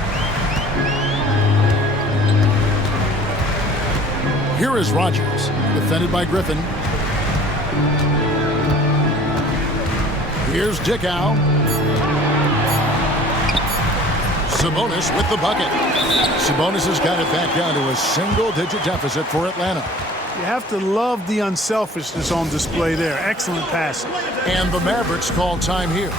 Here is Rogers, defended by Griffin. Here's Dickow. Sabonis with the bucket. Sabonis has got it back down to a single-digit deficit for Atlanta. You have to love the unselfishness on display there. Excellent passing. And the Mavericks call time here.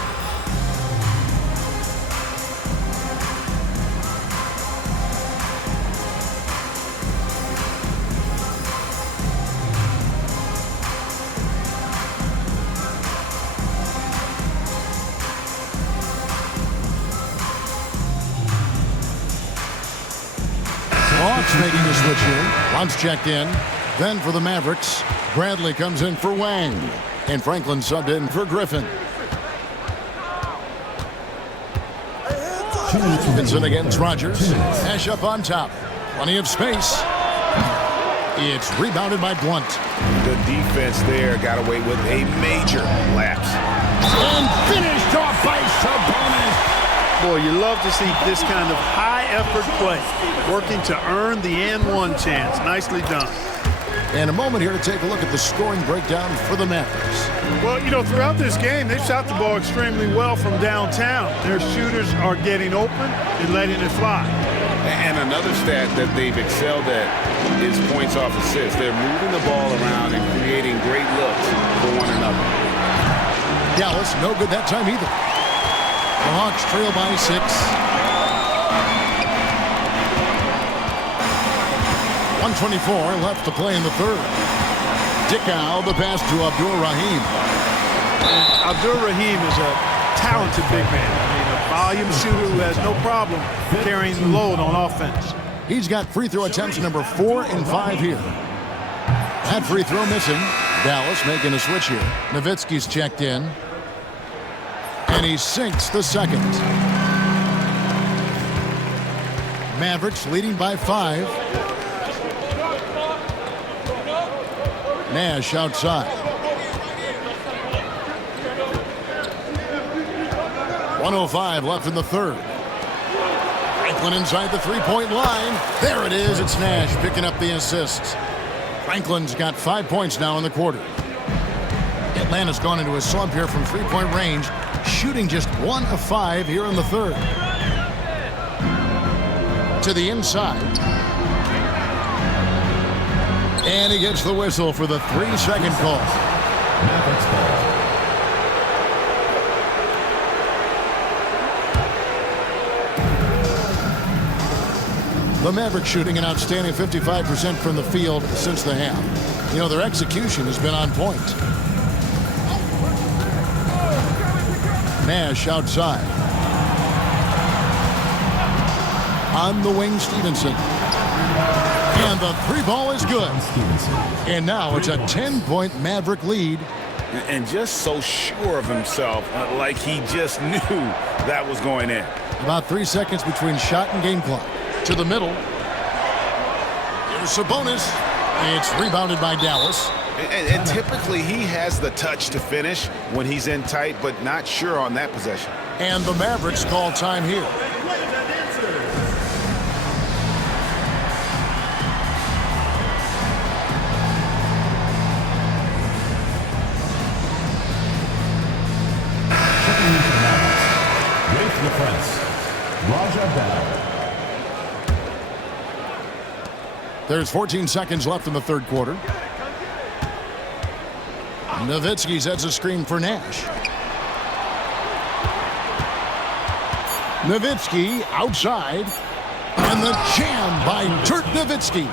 Hawks making a switch here. Luntz checked in. Then for the Mavericks, Bradley comes in for Wang. And Franklin subbed in for Griffin. Vincent against Rogers. Nash up on top. Plenty of space. It's rebounded by Blunt. The defense there got away with a major lapse. And finished off by Sabonis. Boy, you love to see this kind of high-effort play, working to earn the and-one chance. Nicely done. And a moment here to take a look at the scoring breakdown for the Mavericks. Well, you know, throughout this game, they've shot the ball extremely well from downtown. Their shooters are getting open and letting it fly. And another stat that they've excelled at is points off assists. They're moving the ball around and creating great looks for one another. Dallas, no good that time either. The Hawks trail by 6. 1:24 left to play in the third. Dickow, the pass to Abdur-Rahim. And Abdur-Rahim is a talented big man. I mean, a volume shooter who has no problem carrying the load on offense. He's got free throw attempts number 4 and 5 here. That free throw missing. Dallas making a switch here. Nowitzki's checked in. And he sinks the second. Mavericks leading by 5. Nash outside. 1:05 left in the third. Franklin inside the three-point line. There it is. It's Nash picking up the assists. Franklin's got 5 points now in the quarter. Atlanta's gone into a slump here from three-point range, shooting just 1 of 5 here in the third. To the inside. And he gets the whistle for the 3-second call. Mavericks ball. The Mavericks shooting an outstanding 55% from the field since the half. You know, their execution has been on point. Nash outside. On the wing, Stevenson. And the three ball is good. And now it's a 10-point Maverick lead. And just so sure of himself, like he just knew that was going in. About 3 seconds between shot and game clock. To the middle. Here's Sabonis. It's rebounded by Dallas. And typically he has the touch to finish when he's in tight, but not sure on that possession. And the Mavericks call time here. With the press, Raja Bell. There's 14 seconds left in the third quarter. Nowitzki sets a screen for Nash. Nowitzki outside. And the jam by Dirk Nowitzki.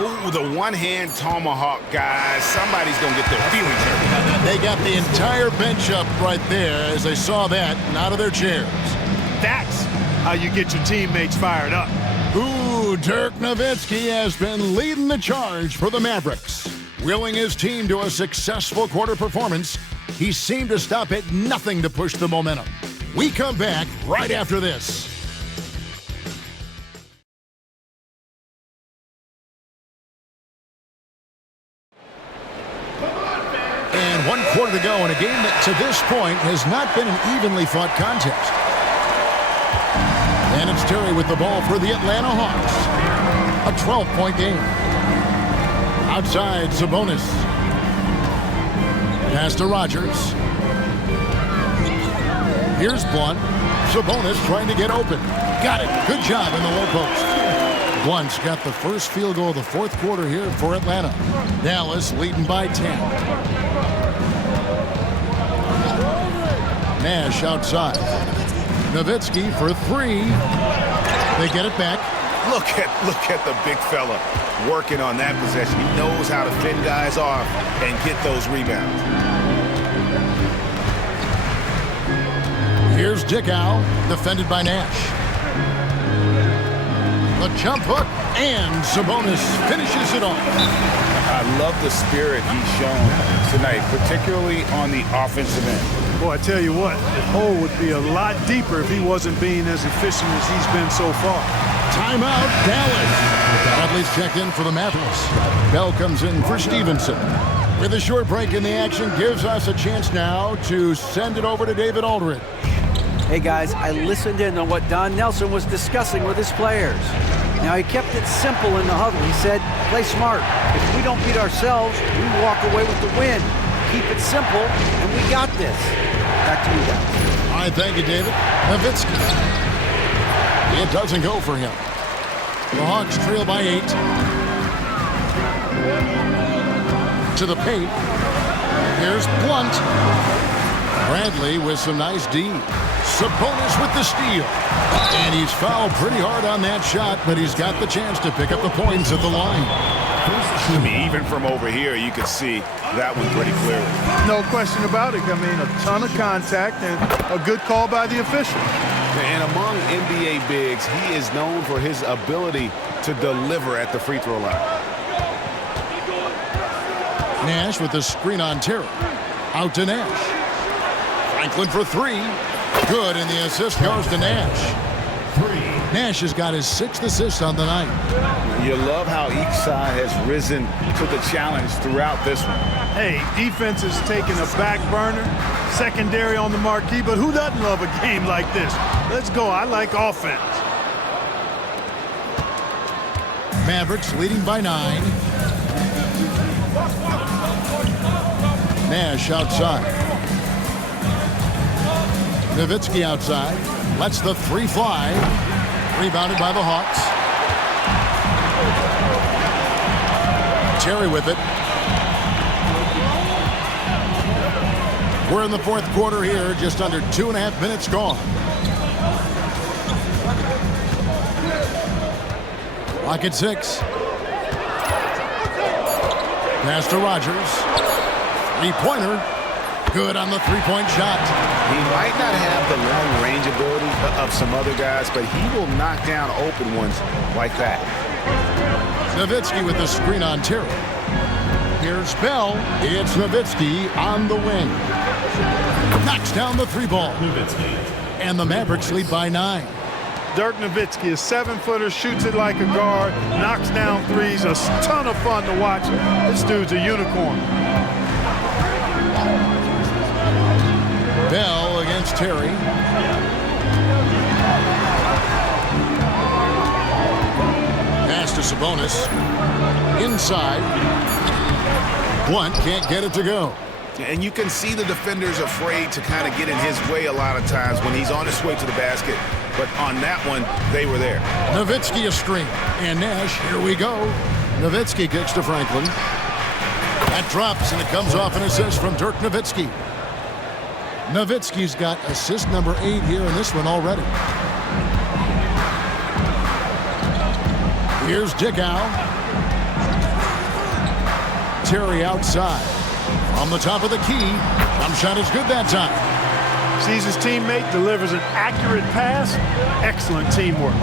Ooh, the one-hand tomahawk, guys. Somebody's going to get their feelings hurt. They got the entire bench up right there as they saw that and out of their chairs. That's how you get your teammates fired up. Ooh, Dirk Nowitzki has been leading the charge for the Mavericks. Willing his team to a successful quarter performance, he seemed to stop at nothing to push the momentum. We come back right after this. And 1 quarter to go in a game that to this point has not been an evenly fought contest. And it's Terry with the ball for the Atlanta Hawks. A 12-point game. Outside, Sabonis. Pass to Rogers. Here's Blunt. Sabonis trying to get open. Got it. Good job in the low post. Blunt's got the first field goal of the fourth quarter here for Atlanta. Dallas leading by 10. Nash outside. Nowitzki for 3. They get it back. Look at the big fella working on that possession. He knows how to fend guys off and get those rebounds. Here's Dickow, defended by Nash. The jump hook, and Sabonis finishes it off. I love the spirit he's shown tonight, particularly on the offensive end. Boy, I tell you what, the hole would be a lot deeper if he wasn't being as efficient as he's been so far. Timeout, Dallas. Bradley's checked in for the Mavericks. Bell comes in for Stevenson. With a short break in the action, gives us a chance now to send it over to David Aldridge. Hey guys, I listened in on what Don Nelson was discussing with his players. Now he kept it simple in the huddle. He said, play smart. If we don't beat ourselves, we walk away with the win. Keep it simple, and we got this. Back to you guys. All right, thank you, David. Nowitzki. It doesn't go for him. The Hawks trail by 8. To the paint. Here's Blunt. Bradley with some nice D. Sabonis with the steal. And he's fouled pretty hard on that shot, but he's got the chance to pick up the points at the line. I mean, even from over here, you could see that one pretty clearly. No question about it. I mean, a ton of contact and a good call by the official. And among NBA bigs, he is known for his ability to deliver at the free throw line. Nash with the screen on Terry. Out to Nash. Franklin for three. Good, and the assist goes to Nash. Nash has got his 6th assist on the night. You love how each side has risen to the challenge throughout this one. Hey, defense is taking a back burner, secondary on the marquee, but who doesn't love a game like this? Let's go. I like offense. Mavericks leading by 9. Nash outside. Nowitzki outside. Lets the 3 fly. Rebounded by the Hawks. Terry with it. We're in the 4th quarter here. Just under 2.5 minutes gone. Clock at 6. Pass to Rogers. 3-pointer. Good on the 3-point shot. He might not have the long-range ability of some other guys, but he will knock down open ones like that. Nowitzki with the screen on Terry. Here's Bell. It's Nowitzki on the wing. Knocks down the 3-ball. And the Mavericks lead by 9. Dirk Nowitzki, a 7-footer, shoots it like a guard, knocks down threes. A ton of fun to watch. This dude's a unicorn. Bell against Terry. Pass to Sabonis. Inside. Blunt can't get it to go. And you can see the defenders afraid to kind of get in his way a lot of times when he's on his way to the basket. But on that one, they were there. Nowitzki a screen. And Nash, here we go. Nowitzki kicks to Franklin. That drops, and it comes off an assist from Dirk Nowitzki. Nowitzki's got assist number 8 here in this one already. Here's Dickow. Terry outside. On the top of the key. Jump shot is good that time. Sees his teammate, delivers an accurate pass. Excellent teamwork.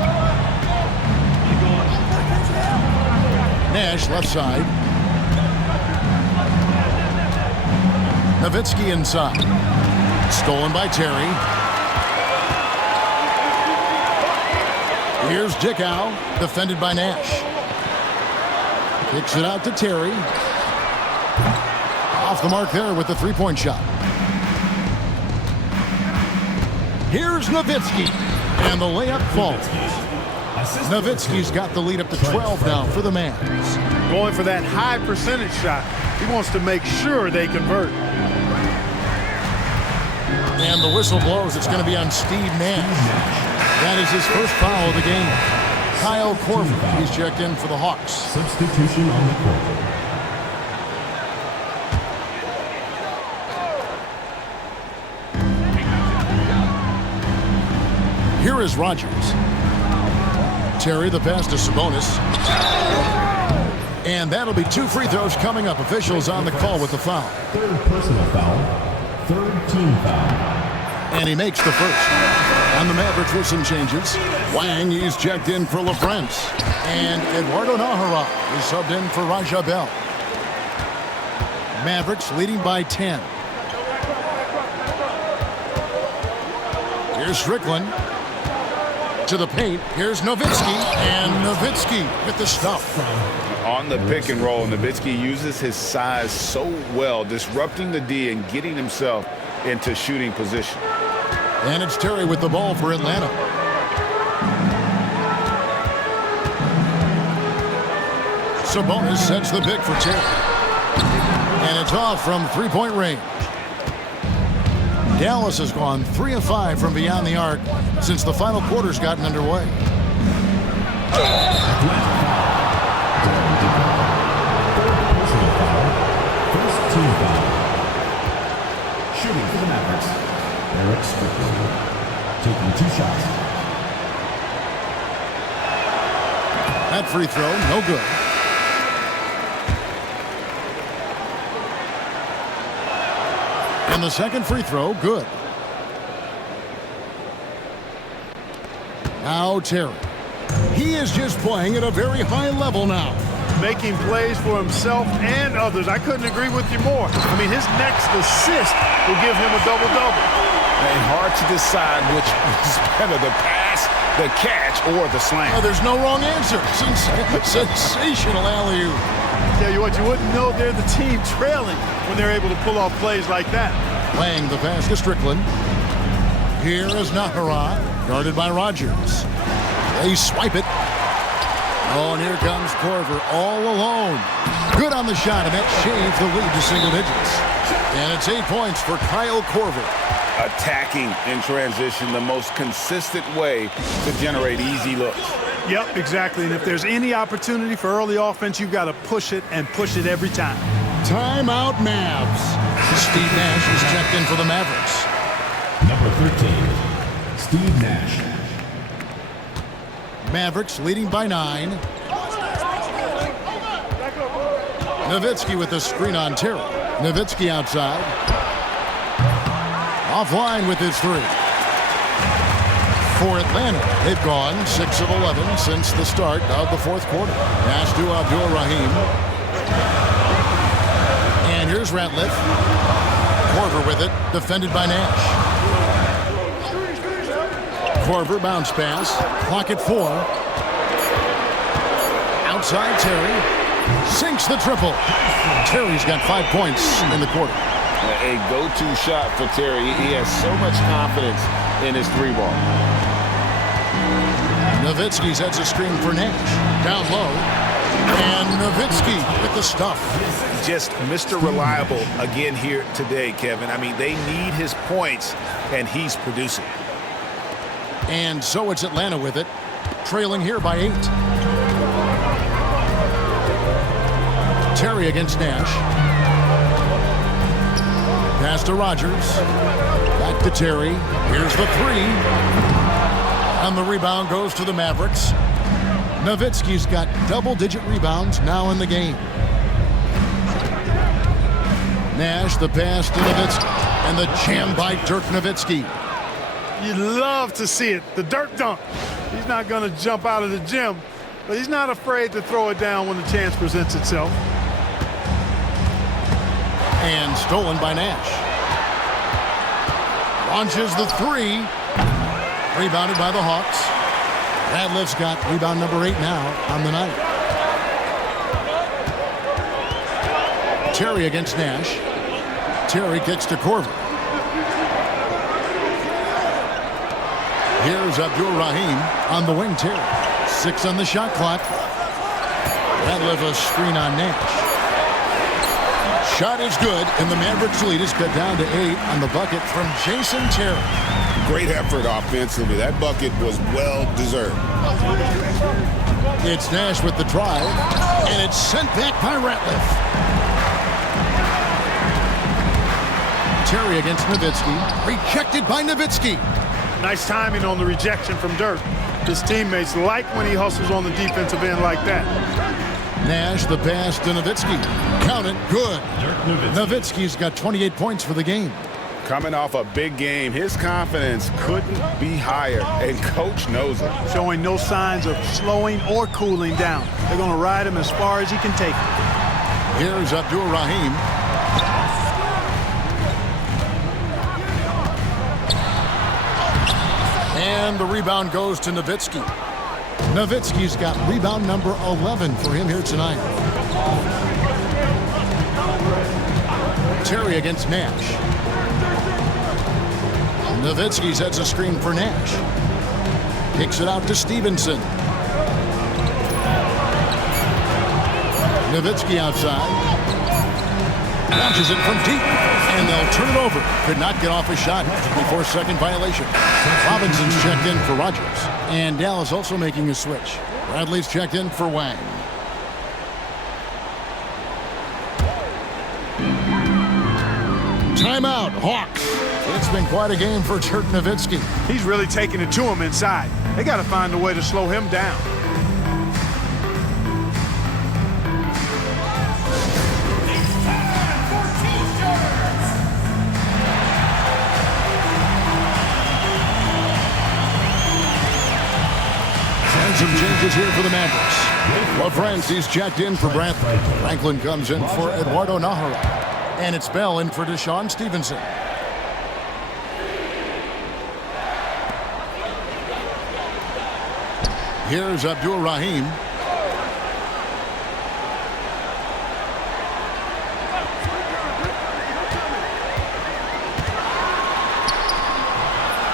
Nash left side. Nowitzki inside. Stolen by Terry. Here's Dickow, defended by Nash. Kicks it out to Terry. Off the mark there with the 3-point shot. Here's Nowitzki, and the layup falls. Nowitzki's got the lead up to 12 now for the Mavs. Going for that high percentage shot. He wants to make sure they convert. And the whistle blows. It's going to be on Steve Nash. That is his first foul of the game. Kyle Korver, he's checked in for the Hawks. Substitution on the court. Here is Rogers. Terry the pass to Sabonis. And that'll be 2 free throws coming up. Officials on the call with the foul. 3rd personal foul. 3rd team foul. And he makes the first. On the Mavericks with some changes. Wang, he's checked in for LaFrance. And Eduardo Nahara is subbed in for Raja Bell. Mavericks leading by 10. Here's Strickland. To the paint. Here's Nowitzki. And Nowitzki with the stuff. On the pick and roll, Nowitzki uses his size so well, disrupting the D and getting himself into shooting position. And it's Terry with the ball for Atlanta. Sabonis sets the pick for Terry. And it's off from 3-point range. Dallas has gone 3 of 5 from beyond the arc since the final quarter's gotten underway. First team foul. Shooting for the Mavericks. Eric Strickland. taking 2 shots. That free throw, no good. And the second free throw, good. Now Terry. He is just playing at a very high level now. Making plays for himself and others. I couldn't agree with you more. I mean, his next assist will give him a double-double. And hard to decide which is better, the pass, the catch, or the slam. Oh, there's no wrong answer. Sensational alley-oop. Tell you what, you wouldn't know they're the team trailing when they're able to pull off plays like that. Playing the pass to Strickland. Here is Nahara, guarded by Rogers. They swipe it. Oh, and here comes Korver all alone. Good on the shot, and that shaved the lead to single digits. And it's 8 points for Kyle Korver. Attacking in transition, the most consistent way to generate easy looks. Yep, exactly. And if there's any opportunity for early offense, you've got to push it and push it every time. Timeout Mavs. Steve Nash is checked in for the Mavericks. Number 13, Steve Nash. Mavericks leading by 9. Nowitzki with the screen on Terry. Nowitzki outside. Offline with his 3. For Atlanta, they've gone 6 of 11 since the start of the fourth quarter. Nash to Abdul-Rahim. And here's Ratliff. Korver with it, defended by Nash. Korver bounce pass. Clock at 4. Outside Terry. Sinks the triple. Terry's got 5 points in the quarter. A go-to shot for Terry. He has so much confidence in his 3-ball. Nowitzki sets a screen for Nash. Down low. And Nowitzki with the stuff. Just Mr. Reliable again here today, Kevin. I mean, they need his points, and he's producing. And so it's Atlanta with it, trailing here by 8. Terry against Nash. Pass to Rogers. Back to Terry. Here's the 3. And the rebound goes to the Mavericks. Nowitzki's got double-digit rebounds now in the game. Nash, the pass to Nowitzki. And the jam by Dirk Nowitzki. You love to see it. The Dirk dunk. He's not going to jump out of the gym, but he's not afraid to throw it down when the chance presents itself. And stolen by Nash. Launches the 3. Rebounded by the Hawks. Radliff's got rebound number 8 now on the night. Terry against Nash. Terry kicks to Korver. Here's Abdul-Rahim on the wing. Terry. 6 on the shot clock. Radliff a screen on Nash. Shot is good, and the Mavericks lead is cut down to 8 on the bucket from Jason Terry. Great effort offensively. That bucket was well-deserved. It's Nash with the drive, and it's sent back by Ratliff. Terry against Nowitzki. Rejected by Nowitzki. Nice timing on the rejection from Dirk. His teammates like when he hustles on the defensive end like that. Nash, the pass to Nowitzki. Count it, good. Nowitzki's got 28 points for the game. Coming off a big game, his confidence couldn't be higher, and coach knows it. Showing no signs of slowing or cooling down. They're going to ride him as far as he can take it. Here's Abdul-Rahim. And the rebound goes to Nowitzki. Nowitzki's got rebound number 11 for him here tonight. Terry against Nash. Nowitzki sets a screen for Nash. Kicks it out to Stevenson. Nowitzki outside. Launches it from deep. And they'll turn it over. Could not get off a shot. 24-second violation. Robinson's checked in for Rogers. And Dallas also making a switch. Bradley's checked in for Wang. Timeout, Hawks. It's been quite a game for Dirk Nowitzki. He's really taking it to him inside. They got to find a way to slow him down. Some changes here for the Mavericks. Well, friends, he's checked in for Bradley. Franklin comes in for Eduardo Nahara. And it's Bell in for Deshaun Stevenson. Here's Abdul Rahim.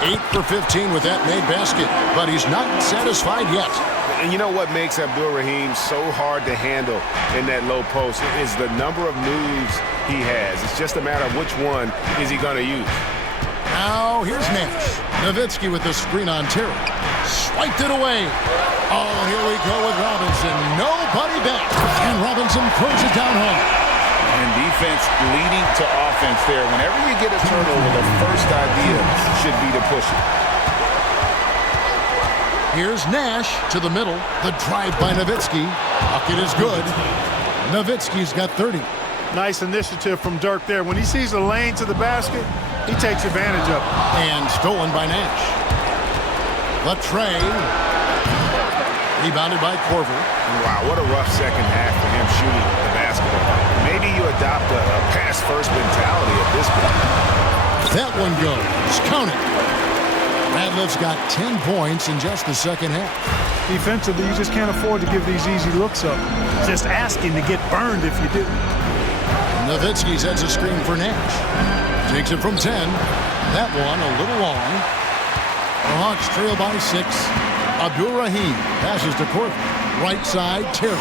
Eight for 15 with that made basket, but he's not satisfied yet. And you know what makes Abdul Rahim so hard to handle in that low post is the number of moves he has. It's just a matter of which one is he going to use. Now here's Nash. Nowitzki with the screen on Terry. Swiped it away. Oh, here we go with Robinson. Nobody back. And Robinson throws it down home. And defense leading to offense there. Whenever you get a turnover, the first idea should be to push it. Here's Nash to the middle. The drive by Nowitzki. Bucket is good. Nowitzki's got 30. Nice initiative from Dirk there. When he sees a lane to the basket, he takes advantage of it. And stolen by Nash. The tray. Rebounded by Korver. Wow, what a rough second half for him shooting the basketball. Maybe you adopt a pass-first mentality at this point. That one goes. Count it. Radliff's got 10 points in just the second half. Defensively, you just can't afford to give these easy looks up. Just asking to get burned if you do. Nowitzki sets a screen for Nash. Takes it from 10. That one a little long. The Hawks trail by 6. Abdul Rahim passes to Korver. Right side, Terry.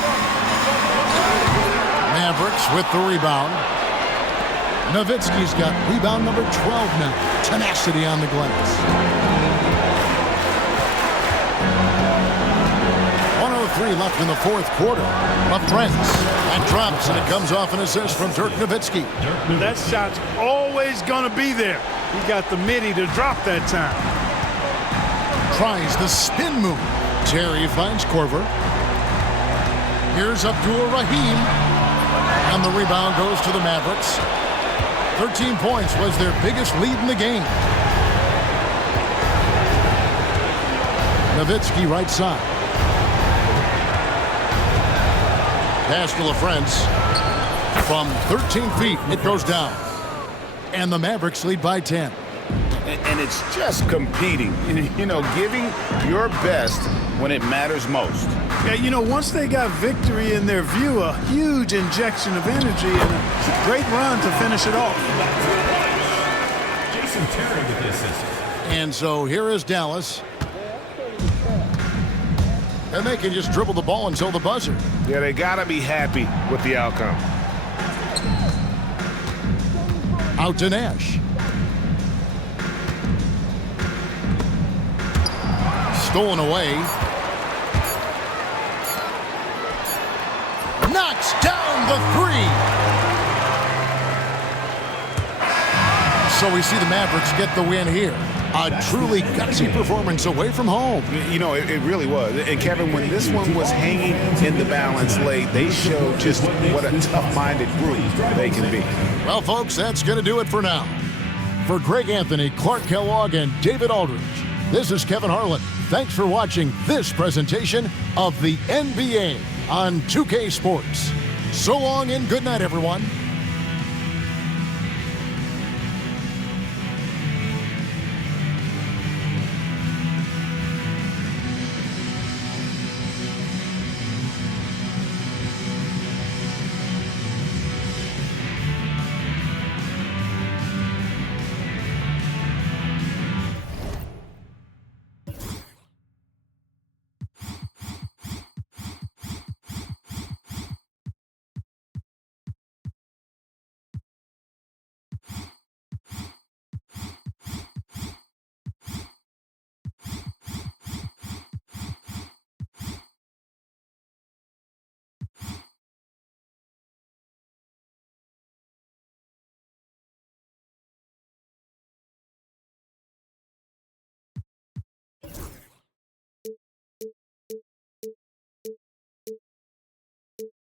Mavericks with the rebound. Nowitzki's got rebound number 12 now. Tenacity on the glass. 1:03 left in the fourth quarter. Up friends. That drops, and it comes off an assist from Dirk Nowitzki. That shot's always going to be there. He got the midi to drop that time. Tries the spin move. Terry finds Korver. Here's Abdul Rahim. And the rebound goes to the Mavericks. 13 points was their biggest lead in the game. Nowitzki right side. Pass to LaFrance. From 13 feet, it goes down. And the Mavericks lead by 10. And it's just competing, you know, giving your best when it matters most. Yeah, you know, once they got victory in their view, a huge injection of energy and a great run to finish it off. Jason Terry with the assist. And so here is Dallas. And they can just dribble the ball until the buzzer. Yeah, they got to be happy with the outcome. Out to Nash. Stolen away. Knocks down the three. So we see the Mavericks get the win here. A truly gutsy performance away from home. You know, it really was. And Kevin, when this one was hanging in the balance late, they showed just what a tough-minded group they can be. Well, folks, that's going to do it for now. For Greg Anthony, Clark Kellogg, and David Aldridge, this is Kevin Harlan. Thanks for watching this presentation of the NBA on 2K Sports. So long and good night, everyone.